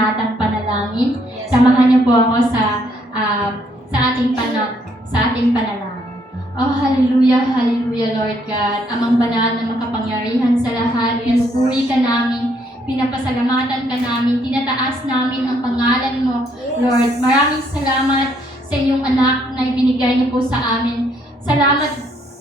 kasamahatan panalangin. Samahan niyo po ako sa ating panalangin. Oh, hallelujah, hallelujah, Lord God. Amang banal na makapangyarihan sa lahat, pinupuri ka namin, pinapasalamatan ka namin, tinataas namin ang pangalan mo, Lord. Maraming salamat sa inyong anak na ibinigay niyo po sa amin. Salamat,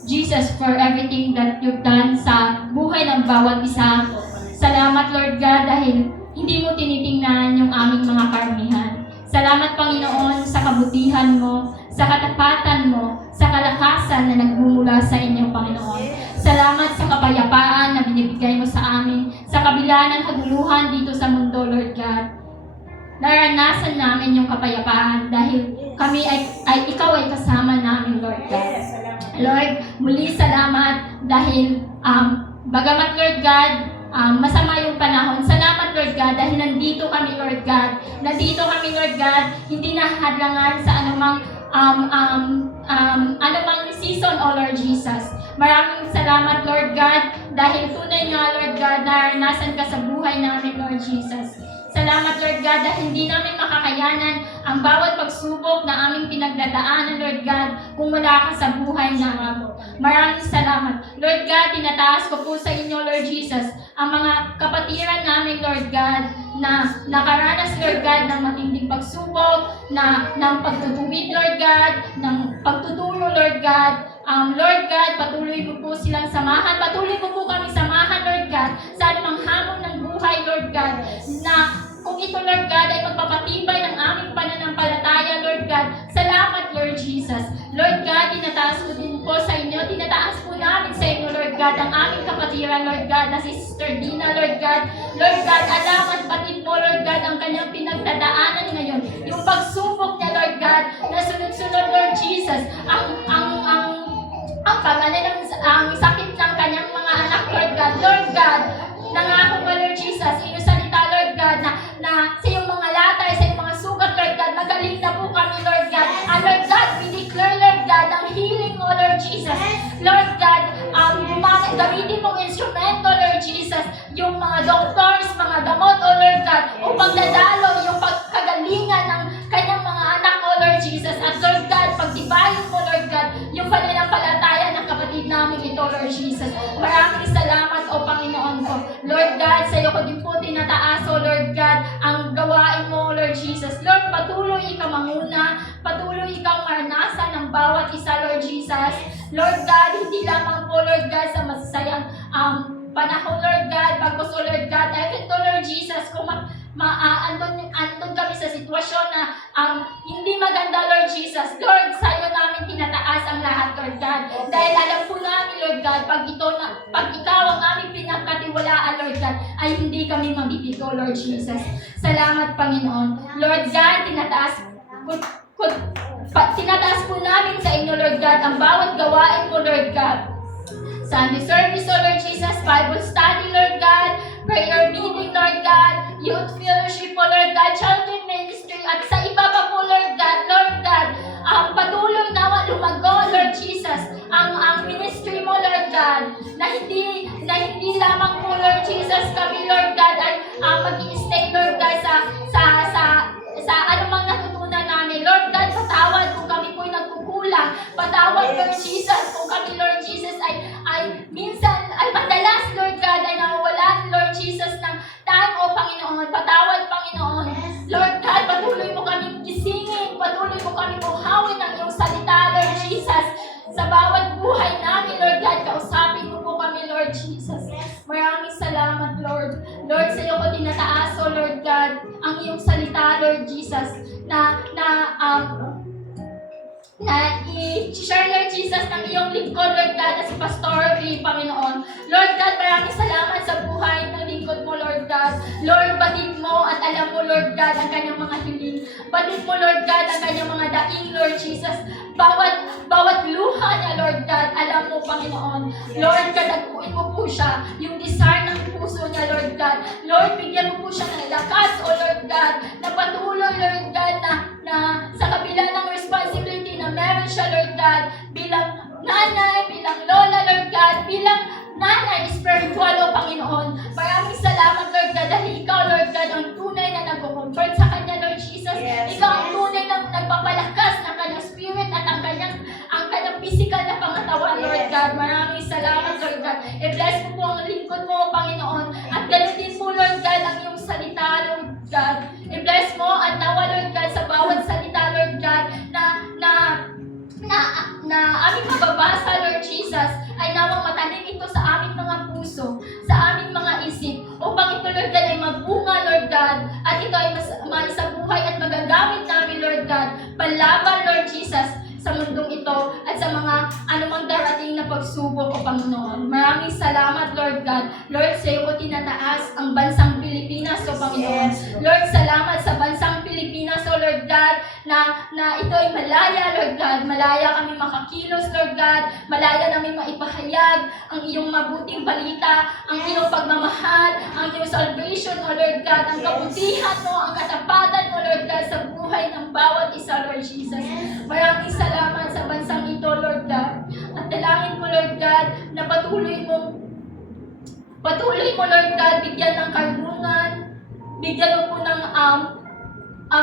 Jesus, for everything that you've done sa buhay ng bawat isa. Salamat, Lord God, dahil hindi mo tinitingnan yung aming mga karamihan. Salamat, Panginoon, sa kabutihan mo, sa katapatan mo, sa kalakasan na nagmumula sa inyo, Panginoon. Salamat sa kapayapaan na binibigay mo sa amin, sa kabila ng kaguluhan dito sa mundo, Lord God. Naranasan namin yung kapayapaan dahil kami ay ikaw ay kasama namin, Lord God. Lord, muli salamat dahil bagamat, Lord God, masama yung panahon. Salamat, Lord God, dahil nandito kami, Lord God. Nandito kami, Lord God, hindi nahadlangan sa anumang season, O Lord Jesus. Maraming salamat, Lord God, dahil tunay nga, Lord God, naranasan ka sa buhay namin, Lord Jesus. Salamat, Lord God, dahil hindi namin makakayanan ang bawat pagsubok na aming pinagdadaanan, Lord God, kung wala ka sa buhay namin. Maraming salamat. Lord God, tinataas ko po sa inyo, Lord Jesus, ang mga kapatiran namin, Lord God, na nakaranas, Lord God, ng matinding pagsubok, ng pagtutuwid, Lord God, ng pagtuturo, Lord God. Lord God, patuloy mo po silang samahan. Patuloy mo po kami samahan, Lord God, sa anumang hamon ng buhay, Lord God, na kung ito, Lord God, ay magpapatibay ng aming pananampalataya, Lord God. Salamat, Lord Jesus. Lord God, tinataas ko din po sa inyo. Tinataas po namin sa inyo, Lord God, ang aming kapatiran, Lord God, na si Sister Dina, Lord God. Lord God, alam at batid mo, Lord God, ang kanyang pinagdadaanan ngayon. Yung pagsubok niya, Lord God, na sunod-sunod, Lord Jesus, ang sakit ng kanyang mga anak, Lord God. Lord God, nangako mo, Lord Jesus, iyong salita, Lord God, na sa iyong mga latay, sa iyong mga sugat, Lord God, magaling na po kami, Lord God. And Lord God, we declare, Lord God, ang healing mo, Lord Jesus. Lord God, gamitin mong instrumento, Lord Jesus, yung mga doctors, mga gamot, O Lord God, upang dadalo yung pagkagalingan ng kanyang mga anak, O Lord Jesus. At Lord God, pagtibayin mo, Lord God, yung pananampalataya ng kapatid namin ito, Lord Jesus. Maraming salamat, O Panginoon ko. Lord God, sa iyo ko din po tinataas, O Lord God, ang gawain mo, Lord Jesus. Lord, patuloy ikaw manguna, patuloy ikaw maranasan ng bawat isa, Lord Jesus. Lord God, hindi lamang po, Lord God, sa masasayang panahon, Lord God, bagos, O Lord God, ay ito, Lord Jesus, kung andun kami sa sitwasyon na hindi maganda, Lord Jesus. Lord, sa iyo namin tinataas ang lahat, Lord God. Dahil alam po namin, Lord God, pag ikaw ang aming pinagkatiwalaan, Lord God, ay hindi kami mabibigo, Lord Jesus. Salamat, Panginoon. Lord God, tinataas po namin sa inyo, Lord God, ang bawat gawain mo, Lord God. Sunday service, O Lord Jesus, Bible study, Lord God, prayer meeting, Lord God, youth fellowship, O Lord God, children ministry, at sa iba pa po, Lord God, patuloy na lumago, Lord Jesus, ang ministry mo, Lord God, na hindi lamang po, Lord Jesus, kami, Lord God, ay mag-i-stay, Lord God, sa anumang natutunan namin. Lord God, patawad kung kami po'y nagkukulang. Patawad, Lord Jesus, kung kami, Lord Jesus, ay minsan, ay madalas, Lord God, ay nawawalan, Lord Jesus, ng time, O Panginoon. Patawad, Panginoon. Lord God, patuloy mo kaming gisingin, patuloy mo kaming buhawin ng iyong salita, Lord Jesus, sa bawat buhay namin, Lord God. Kausapin mo po kami, Lord Jesus. Maraming salamat, Lord. Lord, sa iyo ko tinataas, O Lord God, ang iyong salita, Lord Jesus, na i-share, Lord Jesus, ng iyong lingkod, Lord God, na si Pastor Lee, Panginoon. Lord God, maraming salamat sa buhay ng lingkod mo, Lord God. Lord, batid mo at alam mo, Lord God, ang kanyang mga hiling. Batid mo, Lord God, ang kanyang mga daing, Lord Jesus. Bawat luha niya, Lord God, alam mo, Panginoon. Lord, kadagpuin mo po siya, yung desire ng puso niya, Lord God. Lord, bigyan mo po siya ng lakas, O Lord God, na patuloy, Lord God, na sa kabila ng responsibility na meron siya, Lord God, bilang nanay, bilang lola, Lord God, bilang nanay, spiritual, O Panginoon. Maraming salamat, Lord God, dahil ikaw, Lord God, ang tunay na nagkukontrol Panginoon. Lord, salamat sa bansang Pilipinas, O Lord God, na ito ay malaya, Lord God. Malaya kami makakilos, Lord God. Malaya namin maipahayag ang iyong mabuting balita, ang iyong pagmamahal, ang iyong salvation, O Lord God, ang kabutihan mo, ang katapatan mo, Lord God, sa buhay ng bawat isa, Lord Jesus. Maraming salamat sa bansang ito, Lord God. At dalangin ko, Lord God, na patuloy mo, Lord God, bigyan ng karunungan, bigyan mo po ng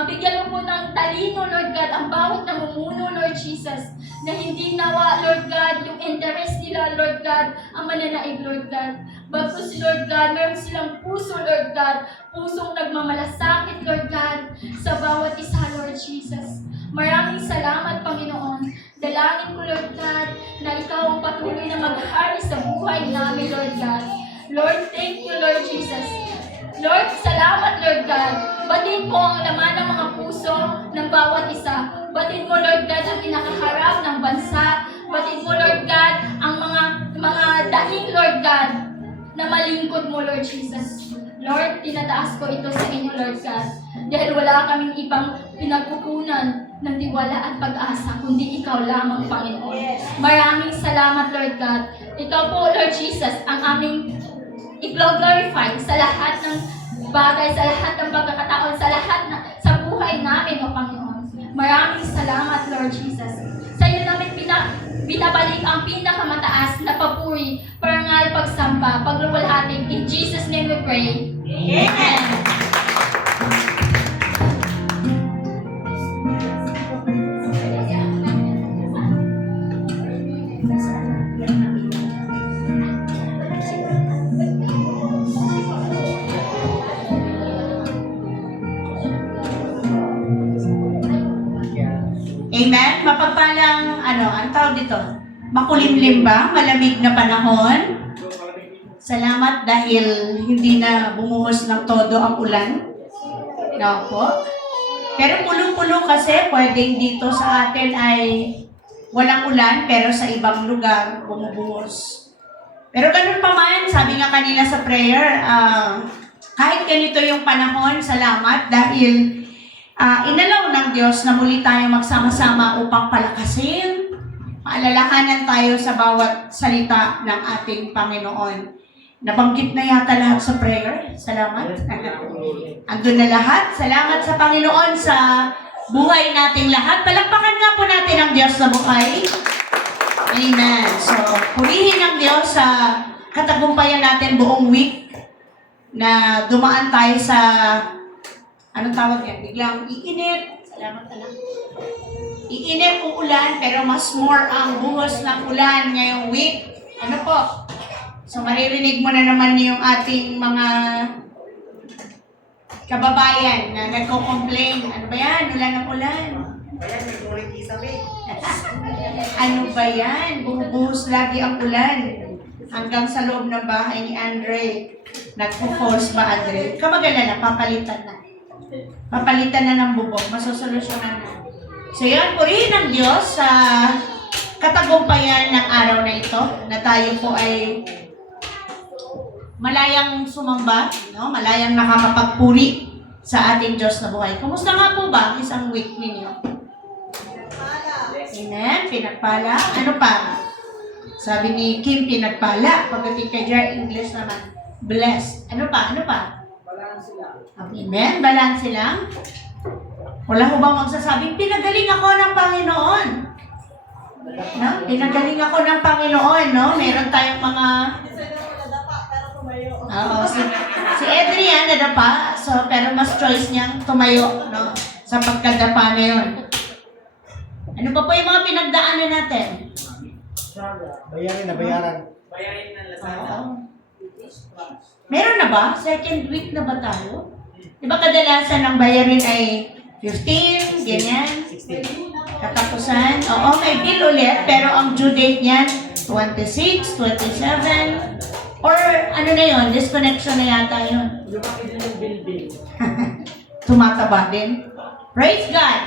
bigyan mo po ng talino, Lord God, ang bawat namumuno, Lord Jesus, na hindi nawa, Lord God, yung interest nila, Lord God, ang mananaig, Lord God. Bagkus, Lord God, meron silang puso, Lord God, pusong nagmamalasakit, Lord God, sa bawat isa, Lord Jesus. Maraming salamat, Panginoon. Dalangin ko, Lord God, na ikaw ang patuloy na maghari sa buhay namin, Lord God. Lord, thank you, Lord Jesus. Lord, salamat, Lord God. Batin mo ang laman ng mga puso ng bawat isa. Batin mo, Lord God, ang kinakaharap ng bansa. Batin mo, Lord God, ang mga daing, Lord God, na malingkod mo, Lord Jesus. Lord, tinataas ko ito sa inyo, Lord God. Dahil wala kaming ibang pinagkukunan ng tiwala at pag-asa, kundi ikaw lamang, Panginoon. Maraming salamat, Lord God. Ikaw po, Lord Jesus, ang aming i-glorify sa lahat ng bagay, sa lahat ng pagkakataon, sa buhay namin, O Panginoon. Maraming salamat, Lord Jesus. Sa iyo namin binabalik ang pinakamataas na papuri, parangal, pagsamba, pagluwalhati. In Jesus' name we pray. Amen. Amen? Mapagpalang, ang tawag dito? Makulimlim ba? Malamig na panahon? Salamat dahil hindi na bumuhos ng todo ang ulan. No po. Pero pulo-pulo kasi pwedeng dito sa atin ay walang ulan, pero sa ibang lugar bumubuhos. Pero ganun pa man, sabi nga kanina sa prayer, kahit ganito yung panahon, salamat dahil inalaw ng Diyos na muli tayong magsama-sama upang palakasin, paalalahanan tayo sa bawat salita ng ating Panginoon. Nabanggit na yata lahat sa prayer. Salamat. Andun na lahat. Salamat sa Panginoon sa buhay nating lahat. Palakpakan nga po natin ang Diyos sa buhay. Amen. So, purihin ang Diyos sa katagumpayan natin buong week na dumaan tayo sa anong tawag yan? Biglang iinit. Salamat na lang. Iinit o ulan, pero mas more ang buhos ng ulan ngayong week. Ano po? So, maririnig mo na naman yung ating mga kababayan na nagko-complain. Ano ba yan? Ulan ng ulan. Ano ba yan? Bubuhos lagi ang ulan. Hanggang sa loob ng bahay ni Andre. Nagpo-force ba, Andre? Kamagala na, papalitan na. Papalitan na ng bubong, masosolusyonan na. So yun, purihin ng Diyos sa katagumpayan ng araw na ito, na tayo po ay malayang sumamba, no? Malayang nakakapagpuri sa ating Diyos na buhay. Kumusta nga po ba ang isang week ninyo? Amen, pinagpala. Ano pa? Sabi ni Kim, pinagpala. Pagdating kay Jar, English naman, blessed. Ano pa? Ano pa? Amen? Balanse lang? Wala ko bang magsasabing, pinagaling ako ng Panginoon? No? Pinagaling ako ng Panginoon, no? Meron tayong mga... Oo, si Adrian nadapa, so, pero mas choice niyang tumayo, no? Sa pagkadapa na yun. Ano pa po yung mga pinagdaanan natin? Bayarin na bayaran. Bayarin ng Lazada. Meron na ba? Second week na ba tayo? Di ba kadalasan ng bayarin ay 15, ganyan? 16. Katapusan? Oo, may bill ulit, pero ang due date niyan, 26, 27, or ano na yun, disconnection na yata yun. Lumaki din yung bill. Tumataba din. Praise God!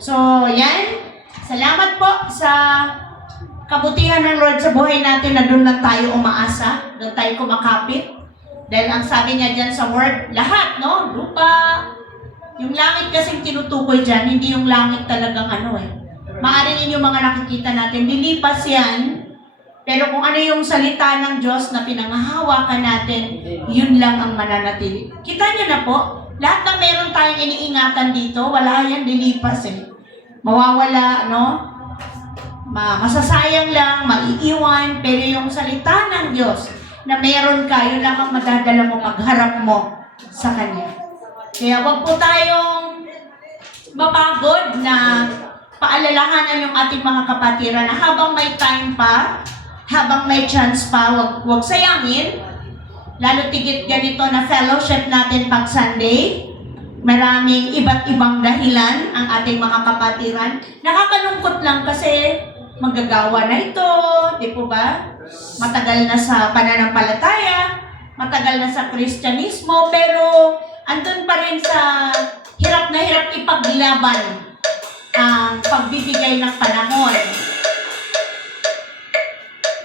So, yan. Salamat po sa kabutihan ng Lord sa buhay natin na doon lang tayo umaasa, doon tayo kumakapit. Dahil ang sabi niya dyan sa word, lahat, no? Lupa. Yung langit kasing tinutukoy dyan, hindi yung langit talagang ano eh. Maaaring yun yung mga nakikita natin, lilipas yan. Pero kung ano yung salita ng Diyos na pinanghahawakan natin, yun lang ang mananatili. Kita niyo na po, lahat ng meron tayong iniingatan dito, wala yan, lilipas eh. Mawawala, no? Masasayang lang, maiiwan, pero yung salita ng Diyos na meron ka, yun lang ang madadala mo, magharap mo sa Kanya. Kaya wag po tayong mapagod na paalalahanan yung ating mga kapatiran na habang may time pa, habang may chance pa, wag sayangin. Lalo tigit ganito na fellowship natin pag Sunday. Maraming iba't ibang dahilan ang ating mga kapatiran. Nakakalungkot lang kasi magagawa na ito, di po ba? Matagal na sa pananampalataya, matagal na sa Kristyanismo, pero andun pa rin sa hirap na hirap ipaglaban ang pagbibigay ng panahon.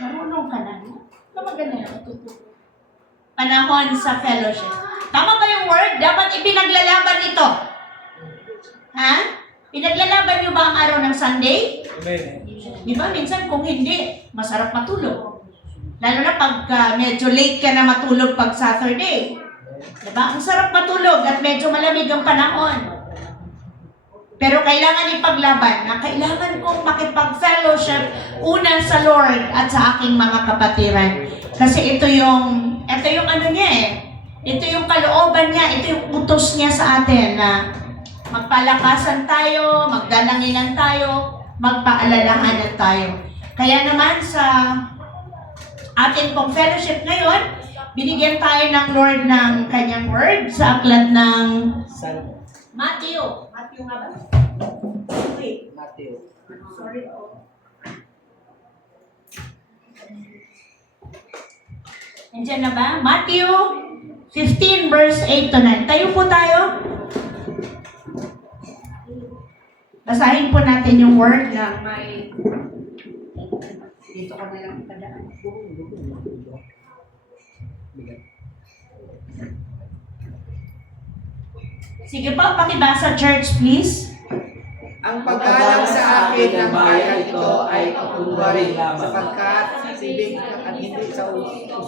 Marunong ka na, no? Maganda na matututo. Panahon sa fellowship. Tama ba yung word? Dapat ipinaglalaban ito. Ha? Pinaglalaban nyo ba ang araw ng Sunday? Amen. Di ba? Minsan kung hindi, masarap matulog. Lalo na pag medyo late ka na matulog pag Saturday. Di ba? Ang sarap matulog at medyo malamig ang panahon. Pero kailangan ipaglaban na kailangan kong makipag-fellowship una sa Lord at sa aking mga kapatiran. Kasi ito yung ano niya eh. Ito yung kalooban niya, ito yung utos niya sa atin na magpalakasan tayo, magdalanginan tayo, magpaalalahanan tayo. Kaya naman sa ating pong fellowship ngayon, binigyan tayo ng Lord ng kanyang word sa aklat ng San Matthew. Matthew nga ba? Wait. Mateo. Sorry po. Nandiyan na ba? Matthew 15 verse 8 to 9. Tayo po tayo. Basahin po natin yung word na may... Dito ka na lang padaan. Sige po, pakibasa church please. Ang paggalang sa akin ng bayan ito ay kapunwari sapagkat sibig at hindi sa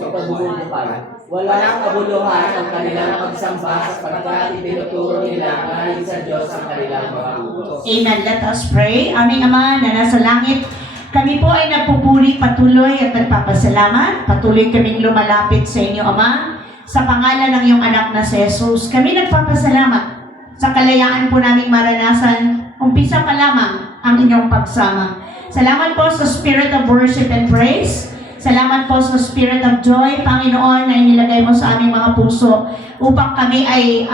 Pagbubunutan. Walang kabuluhan ang kanilang pagsamba sapagkat ibinuturo nila ngayon sa Diyos ang kanilang mga utos. Amen. Let us pray. Aming Ama na nasa langit, kami po ay nagpupuri patuloy at nagpapasalamat. Patuloy kaming lumalapit sa inyo, Ama, sa pangalan ng iyong anak na si Jesus. Kami nagpapasalamat sa kalayaan po naming maranasan. Umpisa pa lamang ang inyong pagsama. Salamat po sa spirit of worship and praise. Salamat po sa spirit of joy, Panginoon, na inilagay mo sa aming mga puso upang kami ay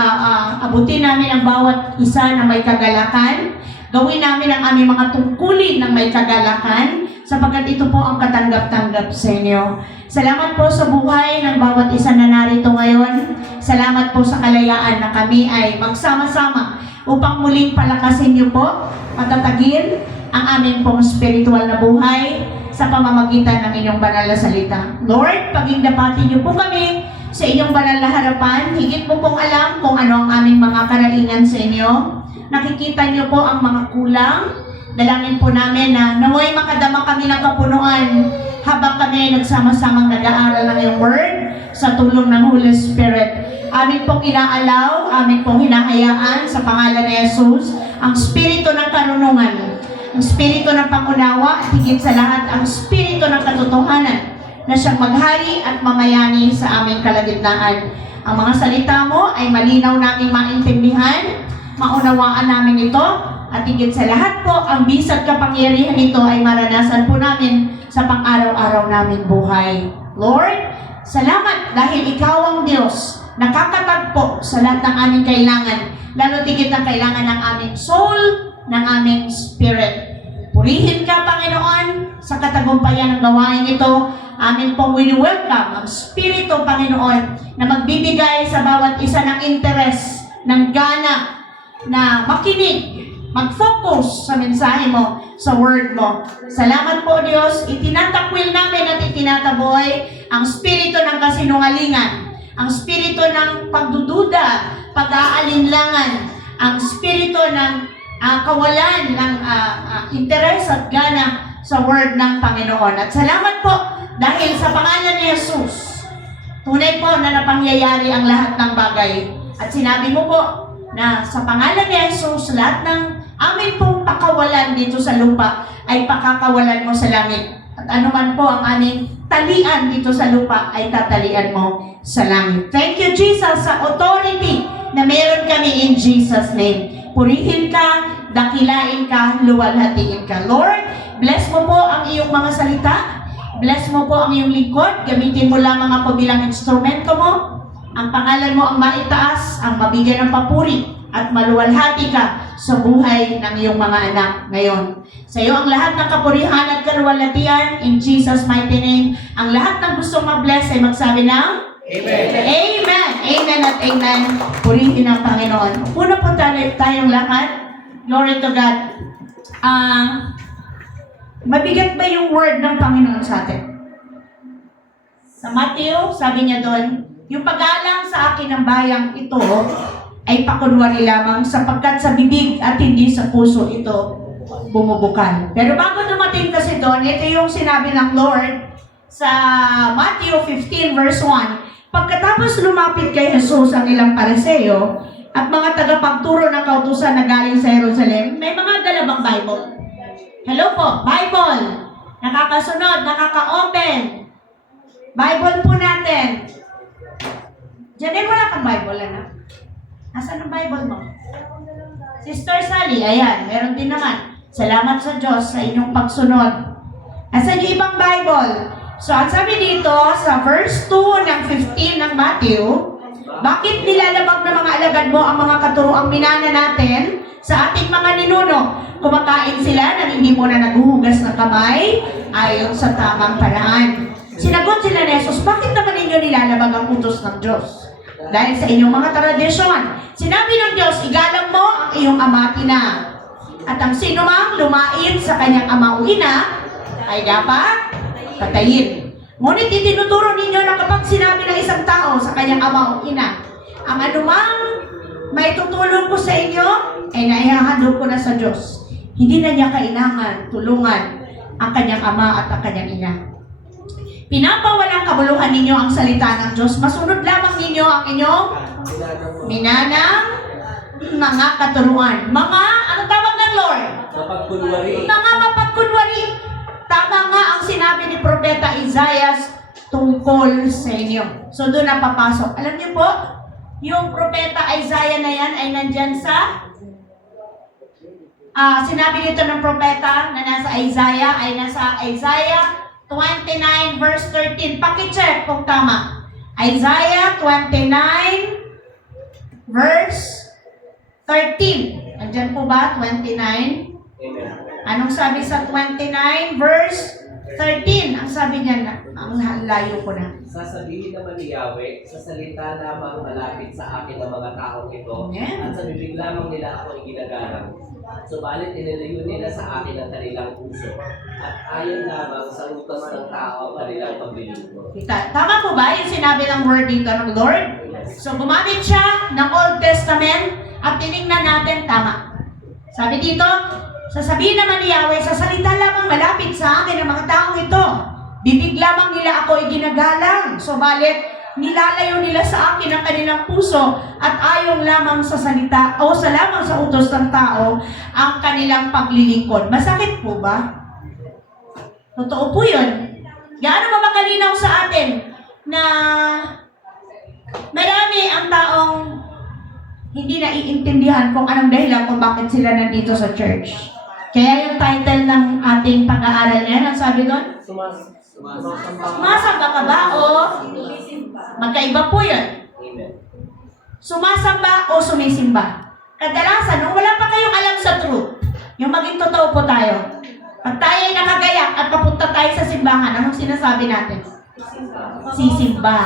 abutin namin ang bawat isa na may kagalakan. Gawin namin ang aming mga tungkulin ng may kagalakan sapagkat ito po ang katanggap-tanggap sa inyo. Salamat po sa buhay ng bawat isa na narito ngayon. Salamat po sa kalayaan na kami ay magsama-sama upang muling palakasin niyo po, matatagin ang aming pong spiritual na buhay sa pamamagitan ng inyong banal na salita. Lord, pagingdapatin niyo po kami sa inyong banal na harapan. Higit mo pong alam kung ano ang aming mga karalingan sa inyo. Nakikita niyo po ang mga kulang. Dalangin po namin na naway makadama kami ng kapunuan habang kami nagsama-samang nag-aaral ng iyong word sa tulong ng Holy Spirit. Amin pong inaalaw, amin pong hinahayaan sa pangalan ni Jesus ang spirito ng karunungan, ang spirito ng pangunawa at higit sa lahat ang spirito ng katotohanan na siyang maghari at mamayani sa aming kalagitnaan. Ang mga salita mo ay malinaw naming maintindihan, maunawaan namin ito, at higit sa lahat po, ang bisag kapangyarihan nito ay maranasan po namin sa pang-araw-araw naming buhay. Lord, salamat dahil ikaw ang Diyos, nakakatagpo sa lahat ng aming kailangan, lalo tigit ang kailangan ng aming soul, ng aming spirit. Purihin ka, Panginoon, sa katagumpayan ng gawain ito. Amin pong wini-welcome ang Spirito, Panginoon, na magbibigay sa bawat isa ng interes, ng gana, na makinig, mag-focus sa mensahe mo, sa word mo. Salamat po, Diyos. Itinatakwil namin at itinataboy ang spirito ng kasinungalingan, ang spirito ng pagdududa, pag-aalinlangan, ang spirito ng kawalan ng interes at gana sa word ng Panginoon. At salamat po dahil sa pangalan ni Jesus, tunay po na napangyayari ang lahat ng bagay. At sinabi mo po na sa pangalan ni Jesus, lahat ng amin pong pakawalan dito sa lupa ay pakakawalan mo sa langit. At anuman po ang aming talian dito sa lupa ay tatalian mo sa langit. Thank you, Jesus, sa authority na meron kami in Jesus' name. Purihin ka, dakilain ka, luwalhatiin ka. Lord, bless mo po ang iyong mga salita. Bless mo po ang iyong lingkod. Gamitin mo lamang ako bilang instrumento mo. Ang pangalan mo ang maitaas, ang mabigyan ng papuri, at maluwalhati ka sa buhay ng iyong mga anak ngayon. Sa iyo ang lahat ng kapurihan at kaluwalhatian in Jesus' mighty name. Ang lahat ng gustong ma-bless ay magsabi ng Amen. Amen. Amen at amen. Purihin ang Panginoon. Una po tayong lahat. Glory to God. Mabigat ba yung word ng Panginoon sa atin? Sa Matthew, sabi niya doon, yung pag-alang sa akin ng bayang ito ay pakunwari lamang sapagkat sa bibig at hindi sa puso ito bumubukal. Pero bago dumating kasi doon, ito yung sinabi ng Lord sa Matthew 15 verse 1. Pagkatapos lumapit kay Jesus ang ilang pariseo at mga tagapagturo ng kautusan na galing sa Jerusalem, may mga dalawang Bible. Hello po, Bible. Nakakasunod, nakaka-open. Bible po natin. Janelle, wala kang Bible, ano? Nasaan ang Bible mo? Sister Sally, ayan, meron din naman. Salamat sa Diyos sa inyong pagsunod. Nasaan yung ibang Bible? So, ang sabi dito, sa verse 2 ng 15 ng Matthew, bakit nilalabag ng mga alagad mo ang mga katuroang minana natin sa ating mga ninuno? Kumakain sila nang hindi mo na naghuhugas ng kamay ayon sa tamang paraan. Sinagot sila ni Jesus, bakit naman ninyo nilalabag ang utos ng Diyos? Dahil sa inyong mga tradisyon. Sinabi ng Diyos, igalang mo ang iyong ama at ina. At ang sino mang lumain sa kanyang ama o ina, ay dapat patayin. Ngunit itinuturo ninyo na kapag sinabi ng isang tao sa kanyang ama o ina, ang anumang may tutulong ko sa inyo, ay naihahandog ko na sa Diyos. Hindi na niya kailangan tulungan ang kanyang ama at ang kanyang ina. Pinapawalang kabuluhan ninyo ang salita ng Diyos. Masunod lamang ninyo ang inyong minanang mga katuruan. Mga, ano tawag ng Lord? Mapagkunwari. Mga mapagkunwari. Tama nga ang sinabi ni Propeta Isaiah tungkol sa inyo. So doon na papasok. Alam niyo po, yung Propeta Isaiah na yan ay nandyan sa sinabi dito ng propeta na nasa Isaiah ay nasa Isaiah 29 verse 13. Paki-check kung tama. Isaiah 29 verse 13. Andyan po ba? 29? Amen. Anong sabi sa 29 verse 13? Ang sabi niya na, ang layo ko na. Sasabihin naman ni Yahweh, sa salita lamang malapit sa akin ng mga taong ito, Amen. at sa bibig lamang nila ako iginagalang. Subalit inilayo nila sa akin ang kanilang puso, at ayon lamang sa utos ng tao ang kanilang paglilingkod. Tama po ba yung sinabi ng word dito ng Lord? So gumamit siya ng Old Testament at tinignan natin tama. Sabi dito, sasabihin naman ni Yahweh, sa salita lamang malapit sa akin ang mga taong ito. Bibig lamang nila ako iginagalang. Subalit, nilalayo nila sa akin ang kanilang puso at ayon lamang sa salita o sa lamang sa utos ng tao ang kanilang paglilingkod. Masakit po ba? Totoo po yun. Gaano ba makalinaw sa atin na marami ang taong hindi naiintindihan kung anong dahilan kung bakit sila nandito sa church. Kaya yung title ng ating pag-aaral niyan, ang sabi doon? Sumasamba ka ba o magkaiba po yun? Amen. Sumasamba o sumisimba? Kadalasan, nung wala pa kayong alam sa truth, yung maging totoo po tayo, pag tayo ay nakagayak at papunta tayo sa simbahan, anong sinasabi natin? Sisimba.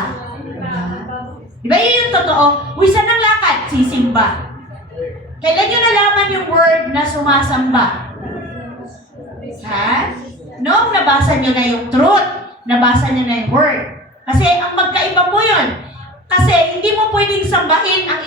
Di ba yun yung totoo? Wisan ng lakad, sisimba. Kailan nyo nalaman yung word na sumasamba? Ha? Noong nabasa nyo na yung truth, nabasa nyo na yung word. Kasi ang magkaiba po yun. Kasi hindi mo pwedeng sambahin ang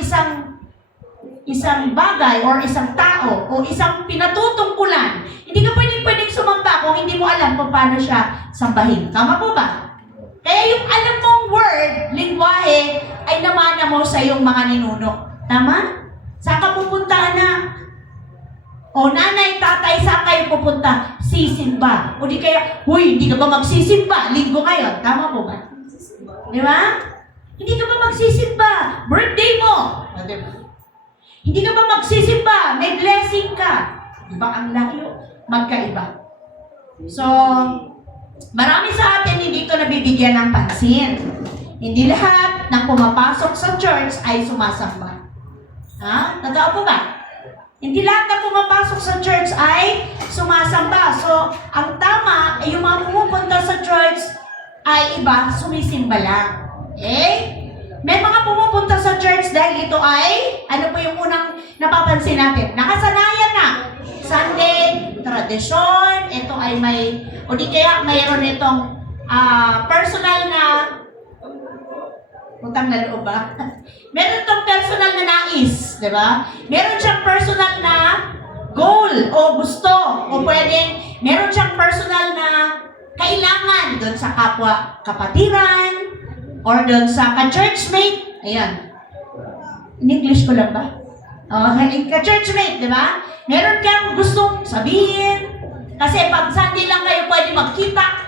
isang bagay or isang tao o isang pinatutungkulan. Hindi ka pwedeng sumamba kung hindi mo alam kung paano siya sambahin. Tama po ba? Kaya yung alam mong word, lingwahe, ay namana mo sa iyong mga ninuno. Tama? Saan ka pupunta, anak? O nanay, tatay, saan kayo pupunta? Sisimba. O di kaya, huy, hindi ka ba magsisimba? Linggo ngayon. Tama po ba? Di ba? Hindi ka ba magsisimba? Birthday mo. O, di ba? Hindi ka ba magsisimba? May blessing ka. Di ba ang layo? Magkaiba. So, marami sa atin hindi ito nabibigyan ng pansin. Hindi lahat ng pumapasok sa church ay sumasamba. Ha? Totoo po ba? Hindi lahat ng pumapasok sa church ay sumasamba. So, ang tama ay yung mga pumupunta sa church ay iba, sumisimba lang. Okay? May mga pumupunta sa church dahil ito ay, ano po yung unang napapansin natin? Nakasanayan na. Sunday, tradisyon, ito ay may, o di kaya mayroon itong personal na, utang na loob ba? Meron itong personal na nais, di ba? Meron siyang personal na goal o gusto, o pwedeng, meron siyang personal na kailangan doon sa kapwa kapatiran, or doon sa ka-churchmate. Ayan. In English ko lang ba? Okay, ka-churchmate, di ba? Meron kang gustong sabihin. Kasi pag Sunday lang kayo pwede magkita.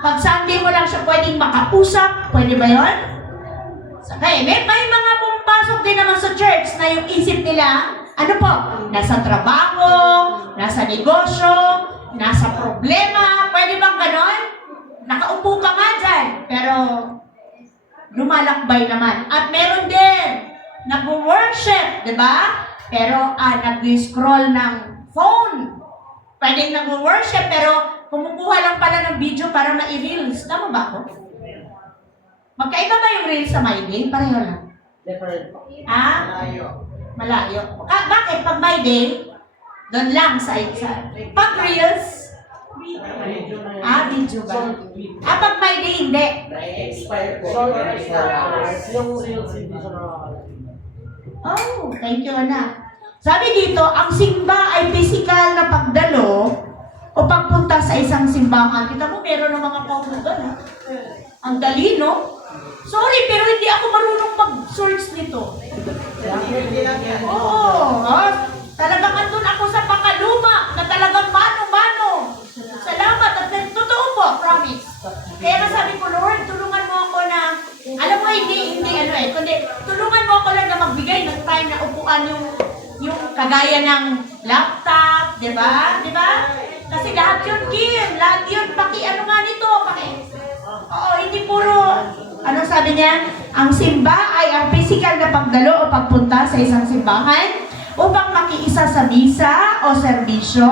Pag Sunday mo lang siya pwedeng makausap. Pwede ba yun? Okay, may mga pumapasok din naman sa church na yung isip nila, ano po? Nasa trabaho, nasa negosyo, nasa problema. Pwede bang ganon? Nakaupo ka nga dyan. Pero lumalakbay naman. At meron din, nag-worship, di ba? Pero nag-scroll ng phone. Pwedeng nag-worship, pero kumukuha lang pala ng video para ma-reels. Tama ba ako? Magkaiba ba yung reels sa My Day? Pareho lang. Different. Malayo. Bakit? Pag My Day, doon lang sa pag reels, video ba? Pag My Day, hindi. Na-expire po. So, 24 hours. yung reels hindi siya nakakala. Oh, thank you, anak. Sabi dito, ang simba ay physical na pagdalo o pagpunta sa isang simbahan. Kita mo, meron ng mga paupugan, ha? Ang dali, no? Sorry, pero hindi ako marunong mag-search nito. Oo, talagang andun ako sa pakaluma na talagang mano-mano. Salamat, at totoo po, promise. Kaya nga sabi ko, Lord, tulungan mo ako na, alam mo, hindi kundi tulungan mo ako lang na magbigay ng time na upuan yung kagaya ng laptop, di ba? Di ba? Kasi lahat yun, Kim, lahat yun, ano nga nito, oo, hindi puro, ano sabi niya, ang simba ay ang physical na pagdalo o pagpunta sa isang simbahan upang makiisa sa misa o serbisyo,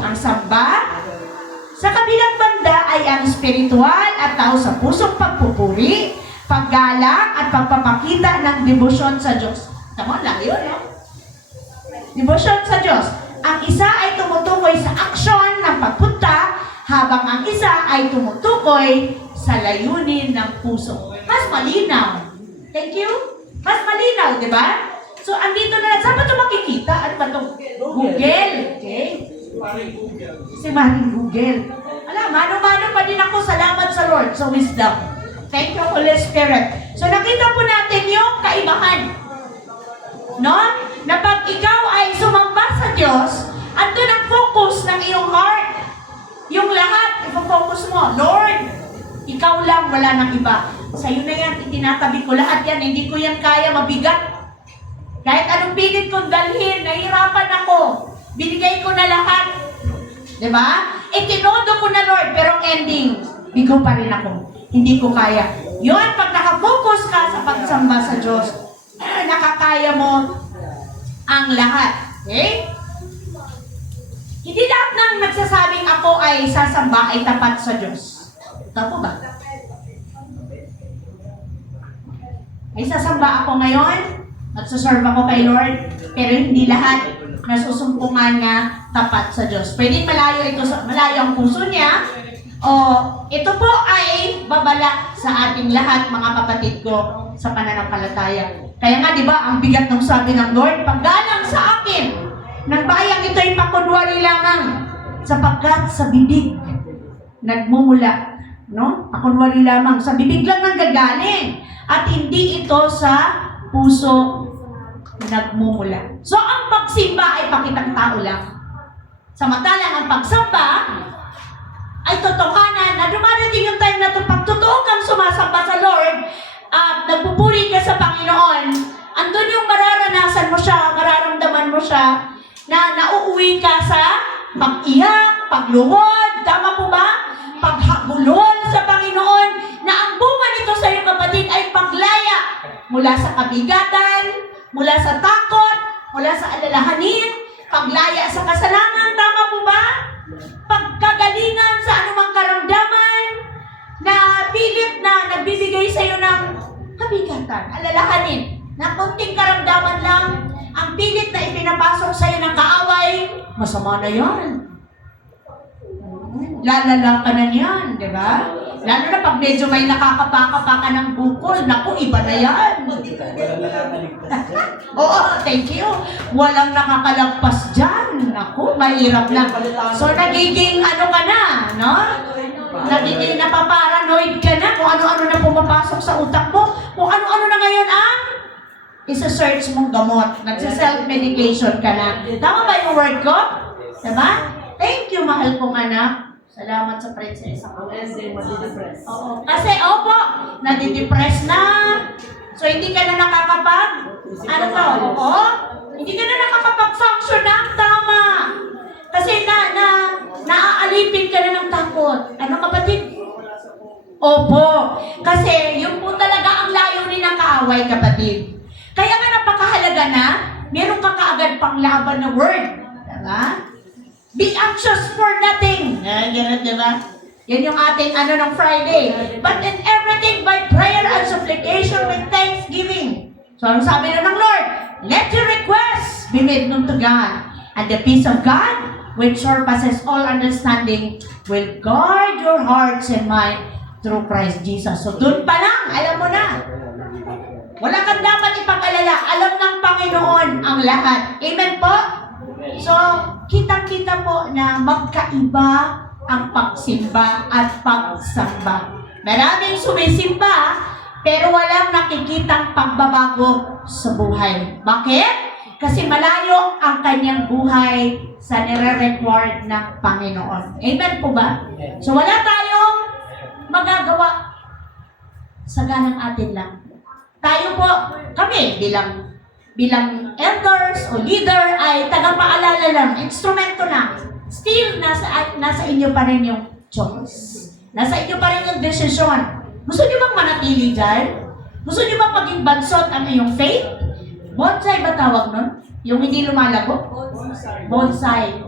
ang samba. Sa kabilang banda ay ang spiritual at tao sa pusong pagpupuri, paggalang at pagpapakita ng debosyon sa Diyos. Tama lang yun, no? Debosyon sa Diyos. Ang isa ay tumutukoy sa aksyon ng pagpunta, habang ang isa ay tumutukoy sa layunin ng puso. Mas malinaw. Thank you. Mas malinaw, di ba? So, andito na, saan ba ito makikita? Ano ba ito? Google. Okay? Si Maring Google. Alam, mano-mano pa din ako. Salamat sa Lord sa wisdom. Thank you, Holy Spirit. So, nakita po natin yung kaibahan. No? Na pag ikaw ay sumamba sa Diyos, andun ang focus ng iyong heart. Yung lahat, ipofocus mo. Lord, ikaw lang, wala nang iba. Sa'yo na yan, itinatabi ko lahat yan. Hindi ko yan kaya, mabigat. Kahit anong pilit kong dalhin, nahirapan ako. Binigay ko na lahat. Diba? Itinodo ko na, Lord, pero ang ending, bigo pa rin ako. Hindi ko kaya. Yun, pag nakafocus ka sa pagsamba sa Diyos, nakakaya mo ang lahat. Okay? Hindi lahat ng nagsasabing ako ay sasamba ay tapat sa Diyos. Tapo ba? Ay sasamba ako ngayon at saserve ako kay Lord, pero hindi lahat nasusumpungan na tapat sa Diyos. Pwede malayo ang puso niya, ito po ay babala sa ating lahat, mga kapatid ko, sa pananampalataya. Kaya nga, di ba, ang bigat ng sabi ng Lord, paggalang sa akin, ng bayang ito ay pakunwari lamang, sapagkat sa bibig nagmumula, no? Pakunwari lamang, sa bibig lang nanggagaling, at hindi ito sa puso nagmumula. So, ang pagsimba ay pakitang tao lang. Samantalang ang pagsamba ay totohanan na dumadating yung time na ito, pag totoo kang sumasamba sa Lord at nagpupuri ka sa Panginoon, andun yung mararanasan mo siya, mararamdaman mo siya, na nauuwi ka sa pag-iyak, pagluhod, tama po ba? Paghagulol sa Panginoon, na ang bunga nito sa iyo, kapatid, ay paglaya mula sa kabigatan, mula sa takot, mula sa alalahanin, paglaya sa kasalanan, tama po ba? Pagkagalingan sa anumang karamdaman na pilit na nagbibigay sa iyo ng kabigatan, alalahanin, na konting karamdaman lang, ang pilit na ipinapasok sa iyo ng kaaway, masama na yan. Lalala ka na yan, di ba? Lalo na pag medyo may nakakapaka ka ng bukol, naku, iba na yan. Oo, thank you. Walang nakakalagpas dyan. Naku, mahirap na. So, nagiging ano ka na, no? Nagiging napaparanoid ka na kung ano-ano na pumapasok sa utak mo. Kung ano-ano na ngayon ang isa-search mong gamot. Nagsa-self-medication ka na. Tama ba yung word ko? Diba? Thank you, mahal kong anak. Salamat sa prinsesa ko. Oo. Kasi, opo, nadidepress na. So, hindi ka na nakakapag, ano to? Oo. Hindi ka na nakakapag-function ng tama. Kasi naaalipin ka na ng takot. Ano, kapatid? Opo. Kasi, yung po talaga ang layunin ng kaaway, kapatid. Kaya nga napakahalaga na, meron ka kaagad pang laban na word. Diba? Be anxious for nothing. Ganun, diba? Yan yung ating ng Friday. But in everything by prayer and supplication with thanksgiving. So, ang sabi na ng Lord, let your requests be made known to God. And the peace of God, which surpasses all understanding, will guard your hearts and mind through Christ Jesus. So, dun pa lang, alam mo na. Wala kang dapat ipag-alala. Alam ng Panginoon ang lahat. Amen po? So, kitang-kita po na magkaiba ang pagsimba at pagsamba. Maraming sumisimba, pero walang nakikitang pagbabago sa buhay. Bakit? Kasi malayo ang kanyang buhay sa nire-required ng Panginoon. Amen po ba? So, wala tayong magagawa sa ganang atin lang. Tayo po, kami bilang elders o leader ay tagapaalala lang, instrumento lang. Still, nasa inyo pa rin yung choice. Nasa inyo pa rin yung desisyon. Gusto niyo bang manatili dyan? Gusto niyo bang maging bansot ang iyong faith? Bonsai ba tawag nun? Yung hindi lumalago? Bonsai.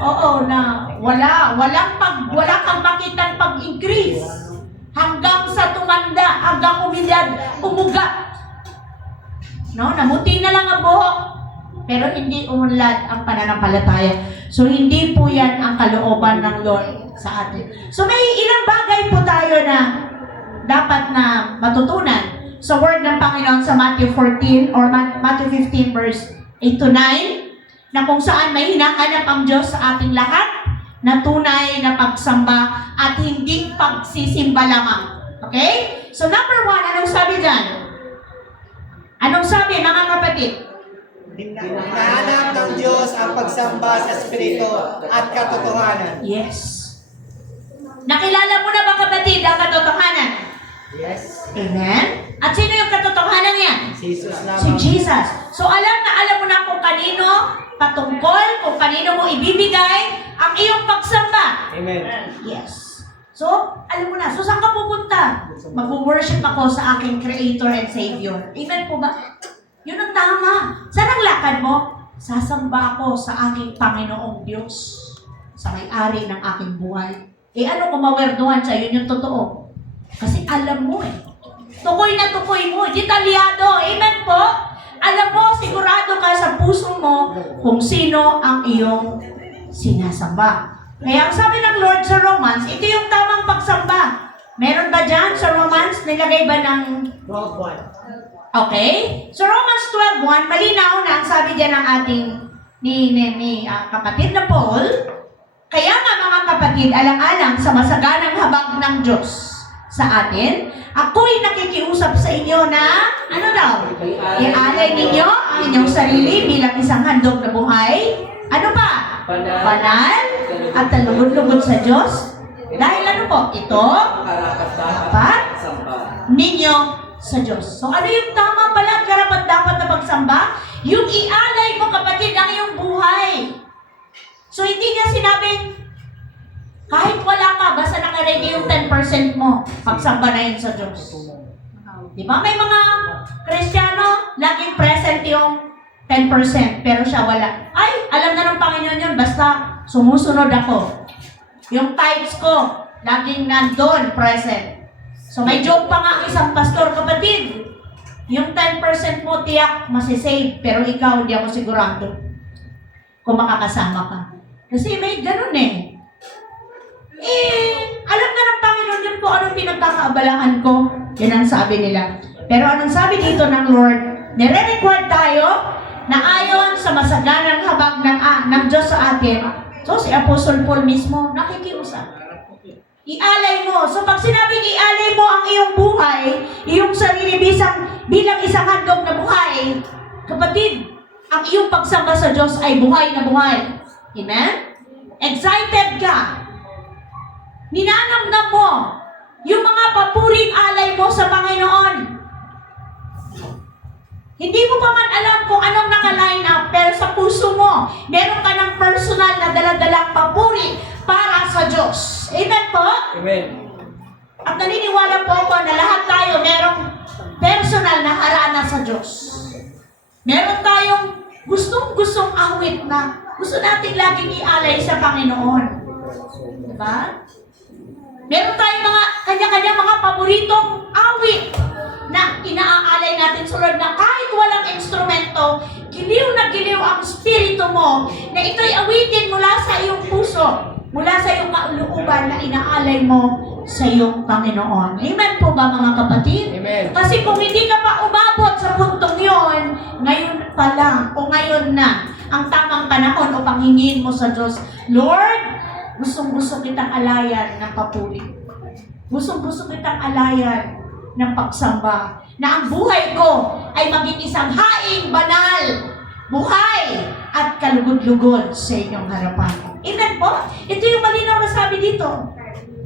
Oo, na wala kang makitang pag-increase. Hanggang sa tumanda, hanggang umugat. No, namuti na lang ang buhok, pero hindi umunlad ang pananampalataya. So, hindi po yan ang kalooban ng Lord sa atin. So, may ilang bagay po tayo na dapat na matutunan sa word ng Panginoon sa Matthew 14 or Matthew 15 verse 8 to 9, na kung saan may hinahanap ang Diyos sa ating lahat na tunay na pagsamba at hindi pagsisimba lamang. Okay? So, number 1, anong sabi dyan? Anong sabi, mga kapatid? Hinahanap ng Diyos ang pagsamba sa Espiritu at katotohanan. Yes. Nakilala mo na ba, kapatid, ang katotohanan? Yes. Amen? At sino yung katotohanan yan? Si Jesus Si lamang. Jesus. So, alam mo na kung kanino patungkol, kung kanino mo ibibigay ang iyong pagsamba. Amen. Yes. So, alam mo na. So, saan ka pupunta? Mag-worship ako sa aking Creator and Savior. Amen po ba? Yun ang tama. Saan ang lakad mo? Sasamba ako sa aking Panginoong Diyos, sa may-ari ng aking buhay. Ano kung mawerduhan siya, yun yung totoo. Kasi alam mo tukoy na tukoy mo, detalyado. Amen po? Alam mo, sigurado ka sa puso mo kung sino ang iyong sinasamba. Kaya ang sabi ng Lord sa Romans, ito yung tamang pagsamba. Meron ba dyan sa Romans? Nilagay ba ng... 12-1. Okay? So Romans 12:1, malinaw na ang sabi dyan ng ating kapatid na Paul. Kaya nga mga kapatid, alang-alang sa masaganang habag ng Diyos sa atin, ako'y nakikiusap sa inyo na, ano daw? Ialay ninyo ang inyong sarili bilang isang handog na buhay. Ano pa? Banal at talugod-lugod sa Diyos. Dahil ano po? Ito, dapat ninyo sa Diyos. So ano yung tama pala, karapat dapat na pagsamba? Yung ialay mo kapatid ang iyong buhay. So hindi niya sinabing, kahit wala ka, basta nakaready yung 10% mo, pagsamba na yun sa Diyos. Di ba? May mga Kristiyano, laging present yung 10%, pero siya wala. Ay, alam na ng Panginoon yun, basta sumusunod ako. Yung tithes ko, laging nandun, present. So may joke pa nga ang isang pastor, kapatid. Yung 10% mo, tiyak, masisave, pero ikaw, hindi ako sigurado kung makakasama ka. Kasi may ganun eh. Alam na ng Panginoon yun kung anong pinagkakaabalahan ko. Yan ang sabi nila. Pero anong sabi dito ng Lord? Nire-record tayo na ayon sa masaganang habag ng Diyos sa atin. So si Apostle Paul mismo nakikiusap. Ialay mo. So pag sinabing ialay mo ang iyong buhay, iyong sarili bilang isang handog na buhay, kapatid, ang iyong pagsamba sa Diyos ay buhay na buhay. Amen? Excited ka. Ninanamnam mo yung mga papuring alay mo sa Panginoon. Hindi mo pa man alam kung anong naka-line up, pero sa puso mo, meron ka ng personal na daladalang papuri para sa Diyos. Amen po? Amen. At naniniwala po ako na lahat tayo merong personal na harana sa Diyos. Meron tayong gustong awit na gusto nating laging ialay sa Panginoon. Diba? Meron tayong mga kanya-kanya mga paboritong awit na inaalay natin sulod na kahit walang instrumento, giliw na giliw ang spirito mo na ito'y awitin mula sa iyong puso, mula sa iyong kalooban na inaalay mo sa iyong Panginoon. Amen po ba mga kapatid? Amen. Kasi kung hindi ka pa umabot sa puntong yon, ngayon pa lang o ngayon na ang tamang panahon upang hingin mo sa Diyos, Lord, gustong-gusto kitang alayan ng papuri. Gustong-gusto kitang alayan ng pagsamba. Na ang buhay ko ay maging isang haing banal, buhay at kalugod-lugod sa inyong harapan. Amen po? Ito yung malinaw na sabi dito.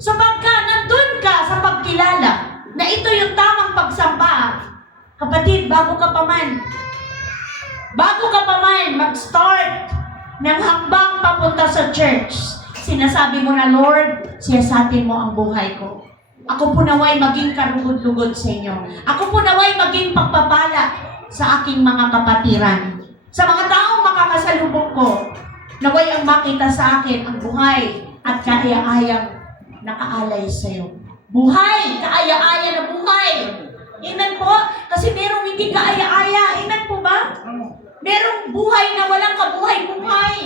So pagka nandun ka sa pagkilala na ito yung tamang pagsamba, kapatid, bago ka pa man mag-start ng hambang papunta sa church, sinasabi mo na, Lord, siyasatin mo ang buhay ko. Ako po naway maging karugod-lugod sa inyo. Ako po naway maging pagpapala sa aking mga kapatiran. Sa mga taong makakasalubong ko, naway ang makita sa akin ang buhay at kaaya-ayang nakaalay sa iyo. Buhay! Kaaya-aya na buhay! Amen po? Kasi merong hindi kaaya-aya. Amen po ba? Merong buhay na walang kabuhay-buhay.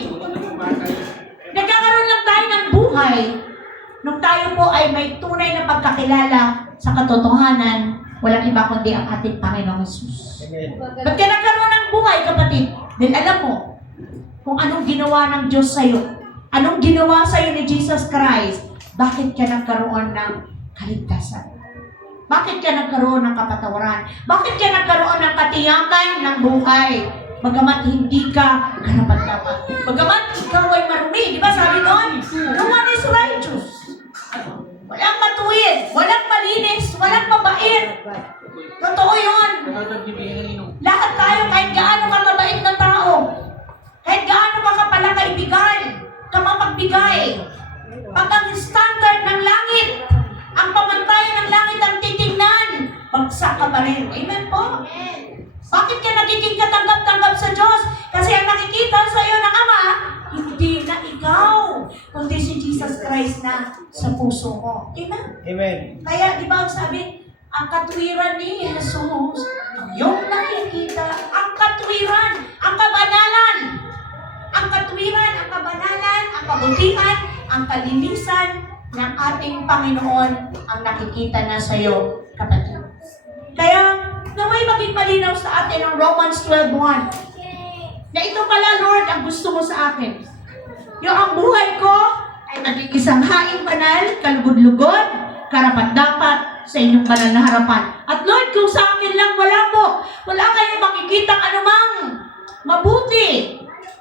Nagkakaroon lang tayo ng buhay nung tayo po ay may tunay na pagkakilala sa katotohanan, walang iba kundi ang ating Panginoong Jesus. Ba't ka nagkaroon ng buhay, kapatid? Dahil alam mo kung anong ginawa ng Diyos sa'yo. Anong ginawa sa'yo ni Jesus Christ? Bakit ka nagkaroon ng kaligtasan? Bakit ka nagkaroon ng kapatawaran? Bakit ka nagkaroon ng katiyakan ng buhay? Bagamat hindi ka karapat-dapat. Bagamat ikaw ay marumi. Di ba sabi doon? No one is righteous. Walang matuwid, walang malinis, walang mabait. Totoo yun. Lahat tayo, kahit gaano ka kabait na tao, kahit gaano ka kapala kaibigan, kamapagbigay, pag ang standard ng langit, ang pamantayan ng langit ang titingnan, bagsak ka pa rin. Amen po? Bakit ka nagiging katanggap-tanggap sa Diyos? Kasi ang nakikita sa iyo ng Ama, hindi na ikaw, kundi si Jesus Christ na sa puso mo. Amen? Amen. Kaya, di ba ang sabi, ang katwiran ni Jesus, yung nakikita, ang katwiran, ang kabanalan, ang kabutihan, ang kalinisan ng ating Panginoon ang nakikita na sa iyo, kapatid. Kaya, naway maging malinaw sa atin ang Romans 12:1. Na ito pala, Lord, ang gusto mo sa akin. Yung ang buhay ko ay naging isang haing banal, kalugod-lugod, karapat-dapat sa inyong banal na harapan. At Lord, kung sa akin lang, wala po. Wala kayong makikita anumang mabuti.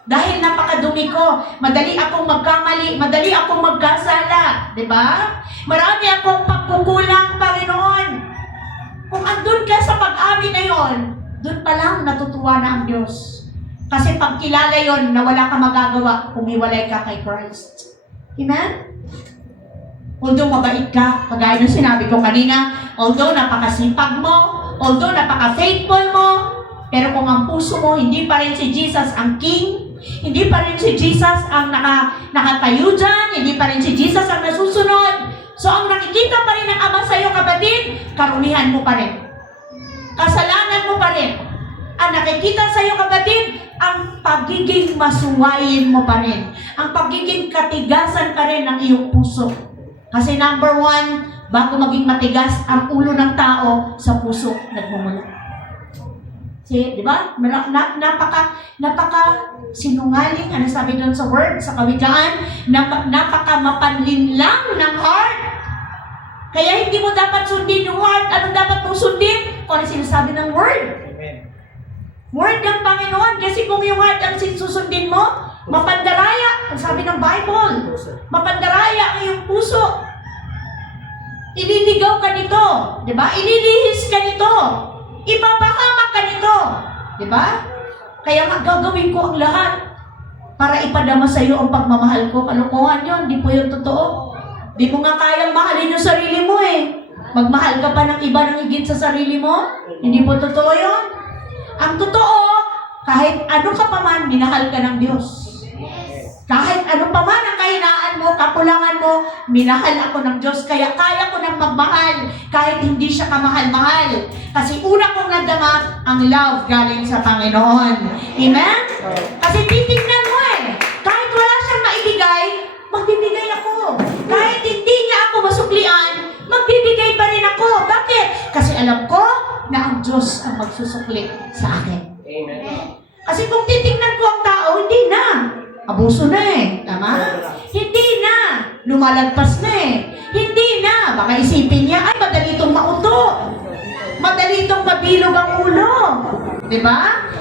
Dahil napakadumi ko, madali akong magkamali, madali akong magkasala. Diba? Marami akong pagkukulang, Panginoon. Kung andun ka sa pag-amin na yon, dun pa lang natutuwa na ang Diyos. Kasi pag kilala yon na wala ka magagawa, umiwalay ka kay Christ. Amen? Although mabait ka, kagaya ng sinabi ko kanina, although napakasipag mo, although napaka-faithful mo, pero kung ang puso mo, hindi pa rin si Jesus ang King, hindi pa rin si Jesus ang nakatayo dyan, hindi pa rin si Jesus ang nasusunod. So ang nakikita pa rin ng Ama sa iyo, kapatid, karumihan mo pa rin. Kasalanan mo pa rin. Ang nakikita sa iyo, kapatid, ang pagiging masuwayin mo pa rin. Ang pagiging katigasan pa rin ng iyong puso. Kasi number 1, bago maging matigas ang ulo ng tao, sa puso nagmumula. Di ba? Napaka sinungaling, ano sabi doon sa word, sa kawikaan, napaka mapanlinlang ng heart. Kaya hindi mo dapat sundin yung heart. Ano dapat mong sundin? Kung ano sinasabi ng word. Word ng Panginoon. Kasi kung yung heart ang susundin mo, mapandaraya. Ang sabi ng Bible, mapandaraya ang iyong puso. Ililigaw ka nito. Diba? Ililihis ka nito. Ipapahamak ka nito. Diba? Kaya gagawin ko ang lahat para ipadama sa iyo ang pagmamahal ko. Kalokohan yun. Di po yun totoo. Di mo nga kayang mahalin yung sarili mo eh. Magmahal ka pa ng iba ng higit sa sarili mo? Hindi po totoo yun. Ang totoo, kahit ano ka pa man, minahal ka ng Diyos. Kahit ano pa man ang kahinaan mo, kakulangan mo, minahal ako ng Diyos. Kaya kaya ko nang magmahal kahit hindi siya kamahal-mahal. Kasi una kong nadama ang love galing sa Panginoon. Amen? Kasi titignan mo eh. Kahit wala siyang maibigay, magbibigay ako. Kahit hindi niya ako masuklian, magbibigay pa rin ako. Bakit? Kasi alam ko na ang Diyos ang magsusukli sa akin. Amen. Kasi kung titignan ko ang tao, hindi na. Abuso na eh. Tama? Hindi na. Lumalagpas na eh. Hindi na. Baka isipin niya, ay madali itong mauto. Madali itong mabilog ang ulo. Diba?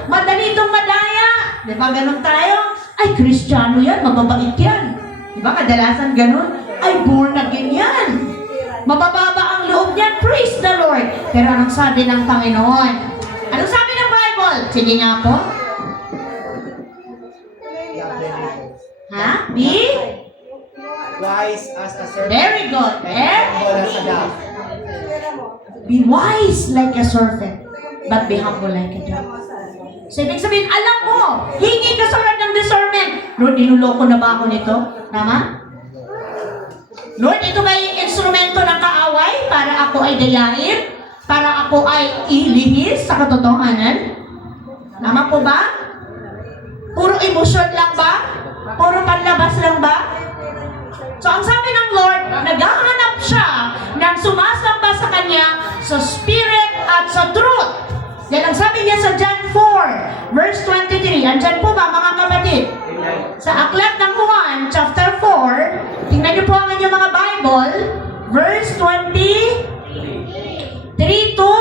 Madali itong madaya. Diba? Ganon tayo. Ay, Kristiyano yan. Mababait yan. Diba? Kadalasan ganon. Ay, born again yan. Mabababa ang loob niyan. Praise the Lord. Pero anong sabi ng Panginoon? Anong sabi ng Bible? Sige nga po. Ha? Be? Wise as a serpent. Very good. Humble as a dove. Be wise like a serpent, but be humble like a dove. So, ibig sabihin, alam mo, hingi ka sa Lord ng discernment. Lord, niluloko na ba ako nito? Tama? Lord, ito ba yung instrumento ng kaaway para ako ay dayain? Para ako ay ilihis sa katotohanan? Tama po ba? Puro emosyon lang ba? Puro panlabas lang ba? So, ang sabi ng Lord, naghahanap siya ng sumasamba sa Kanya sa Spirit at sa truth. Yan ang sabi niya sa John 4, verse 23. Andyan po ba, mga kapatid? Sa Aklat ng Juan, chapter 4, tingnan niyo po ang inyong mga Bible, verse 23 to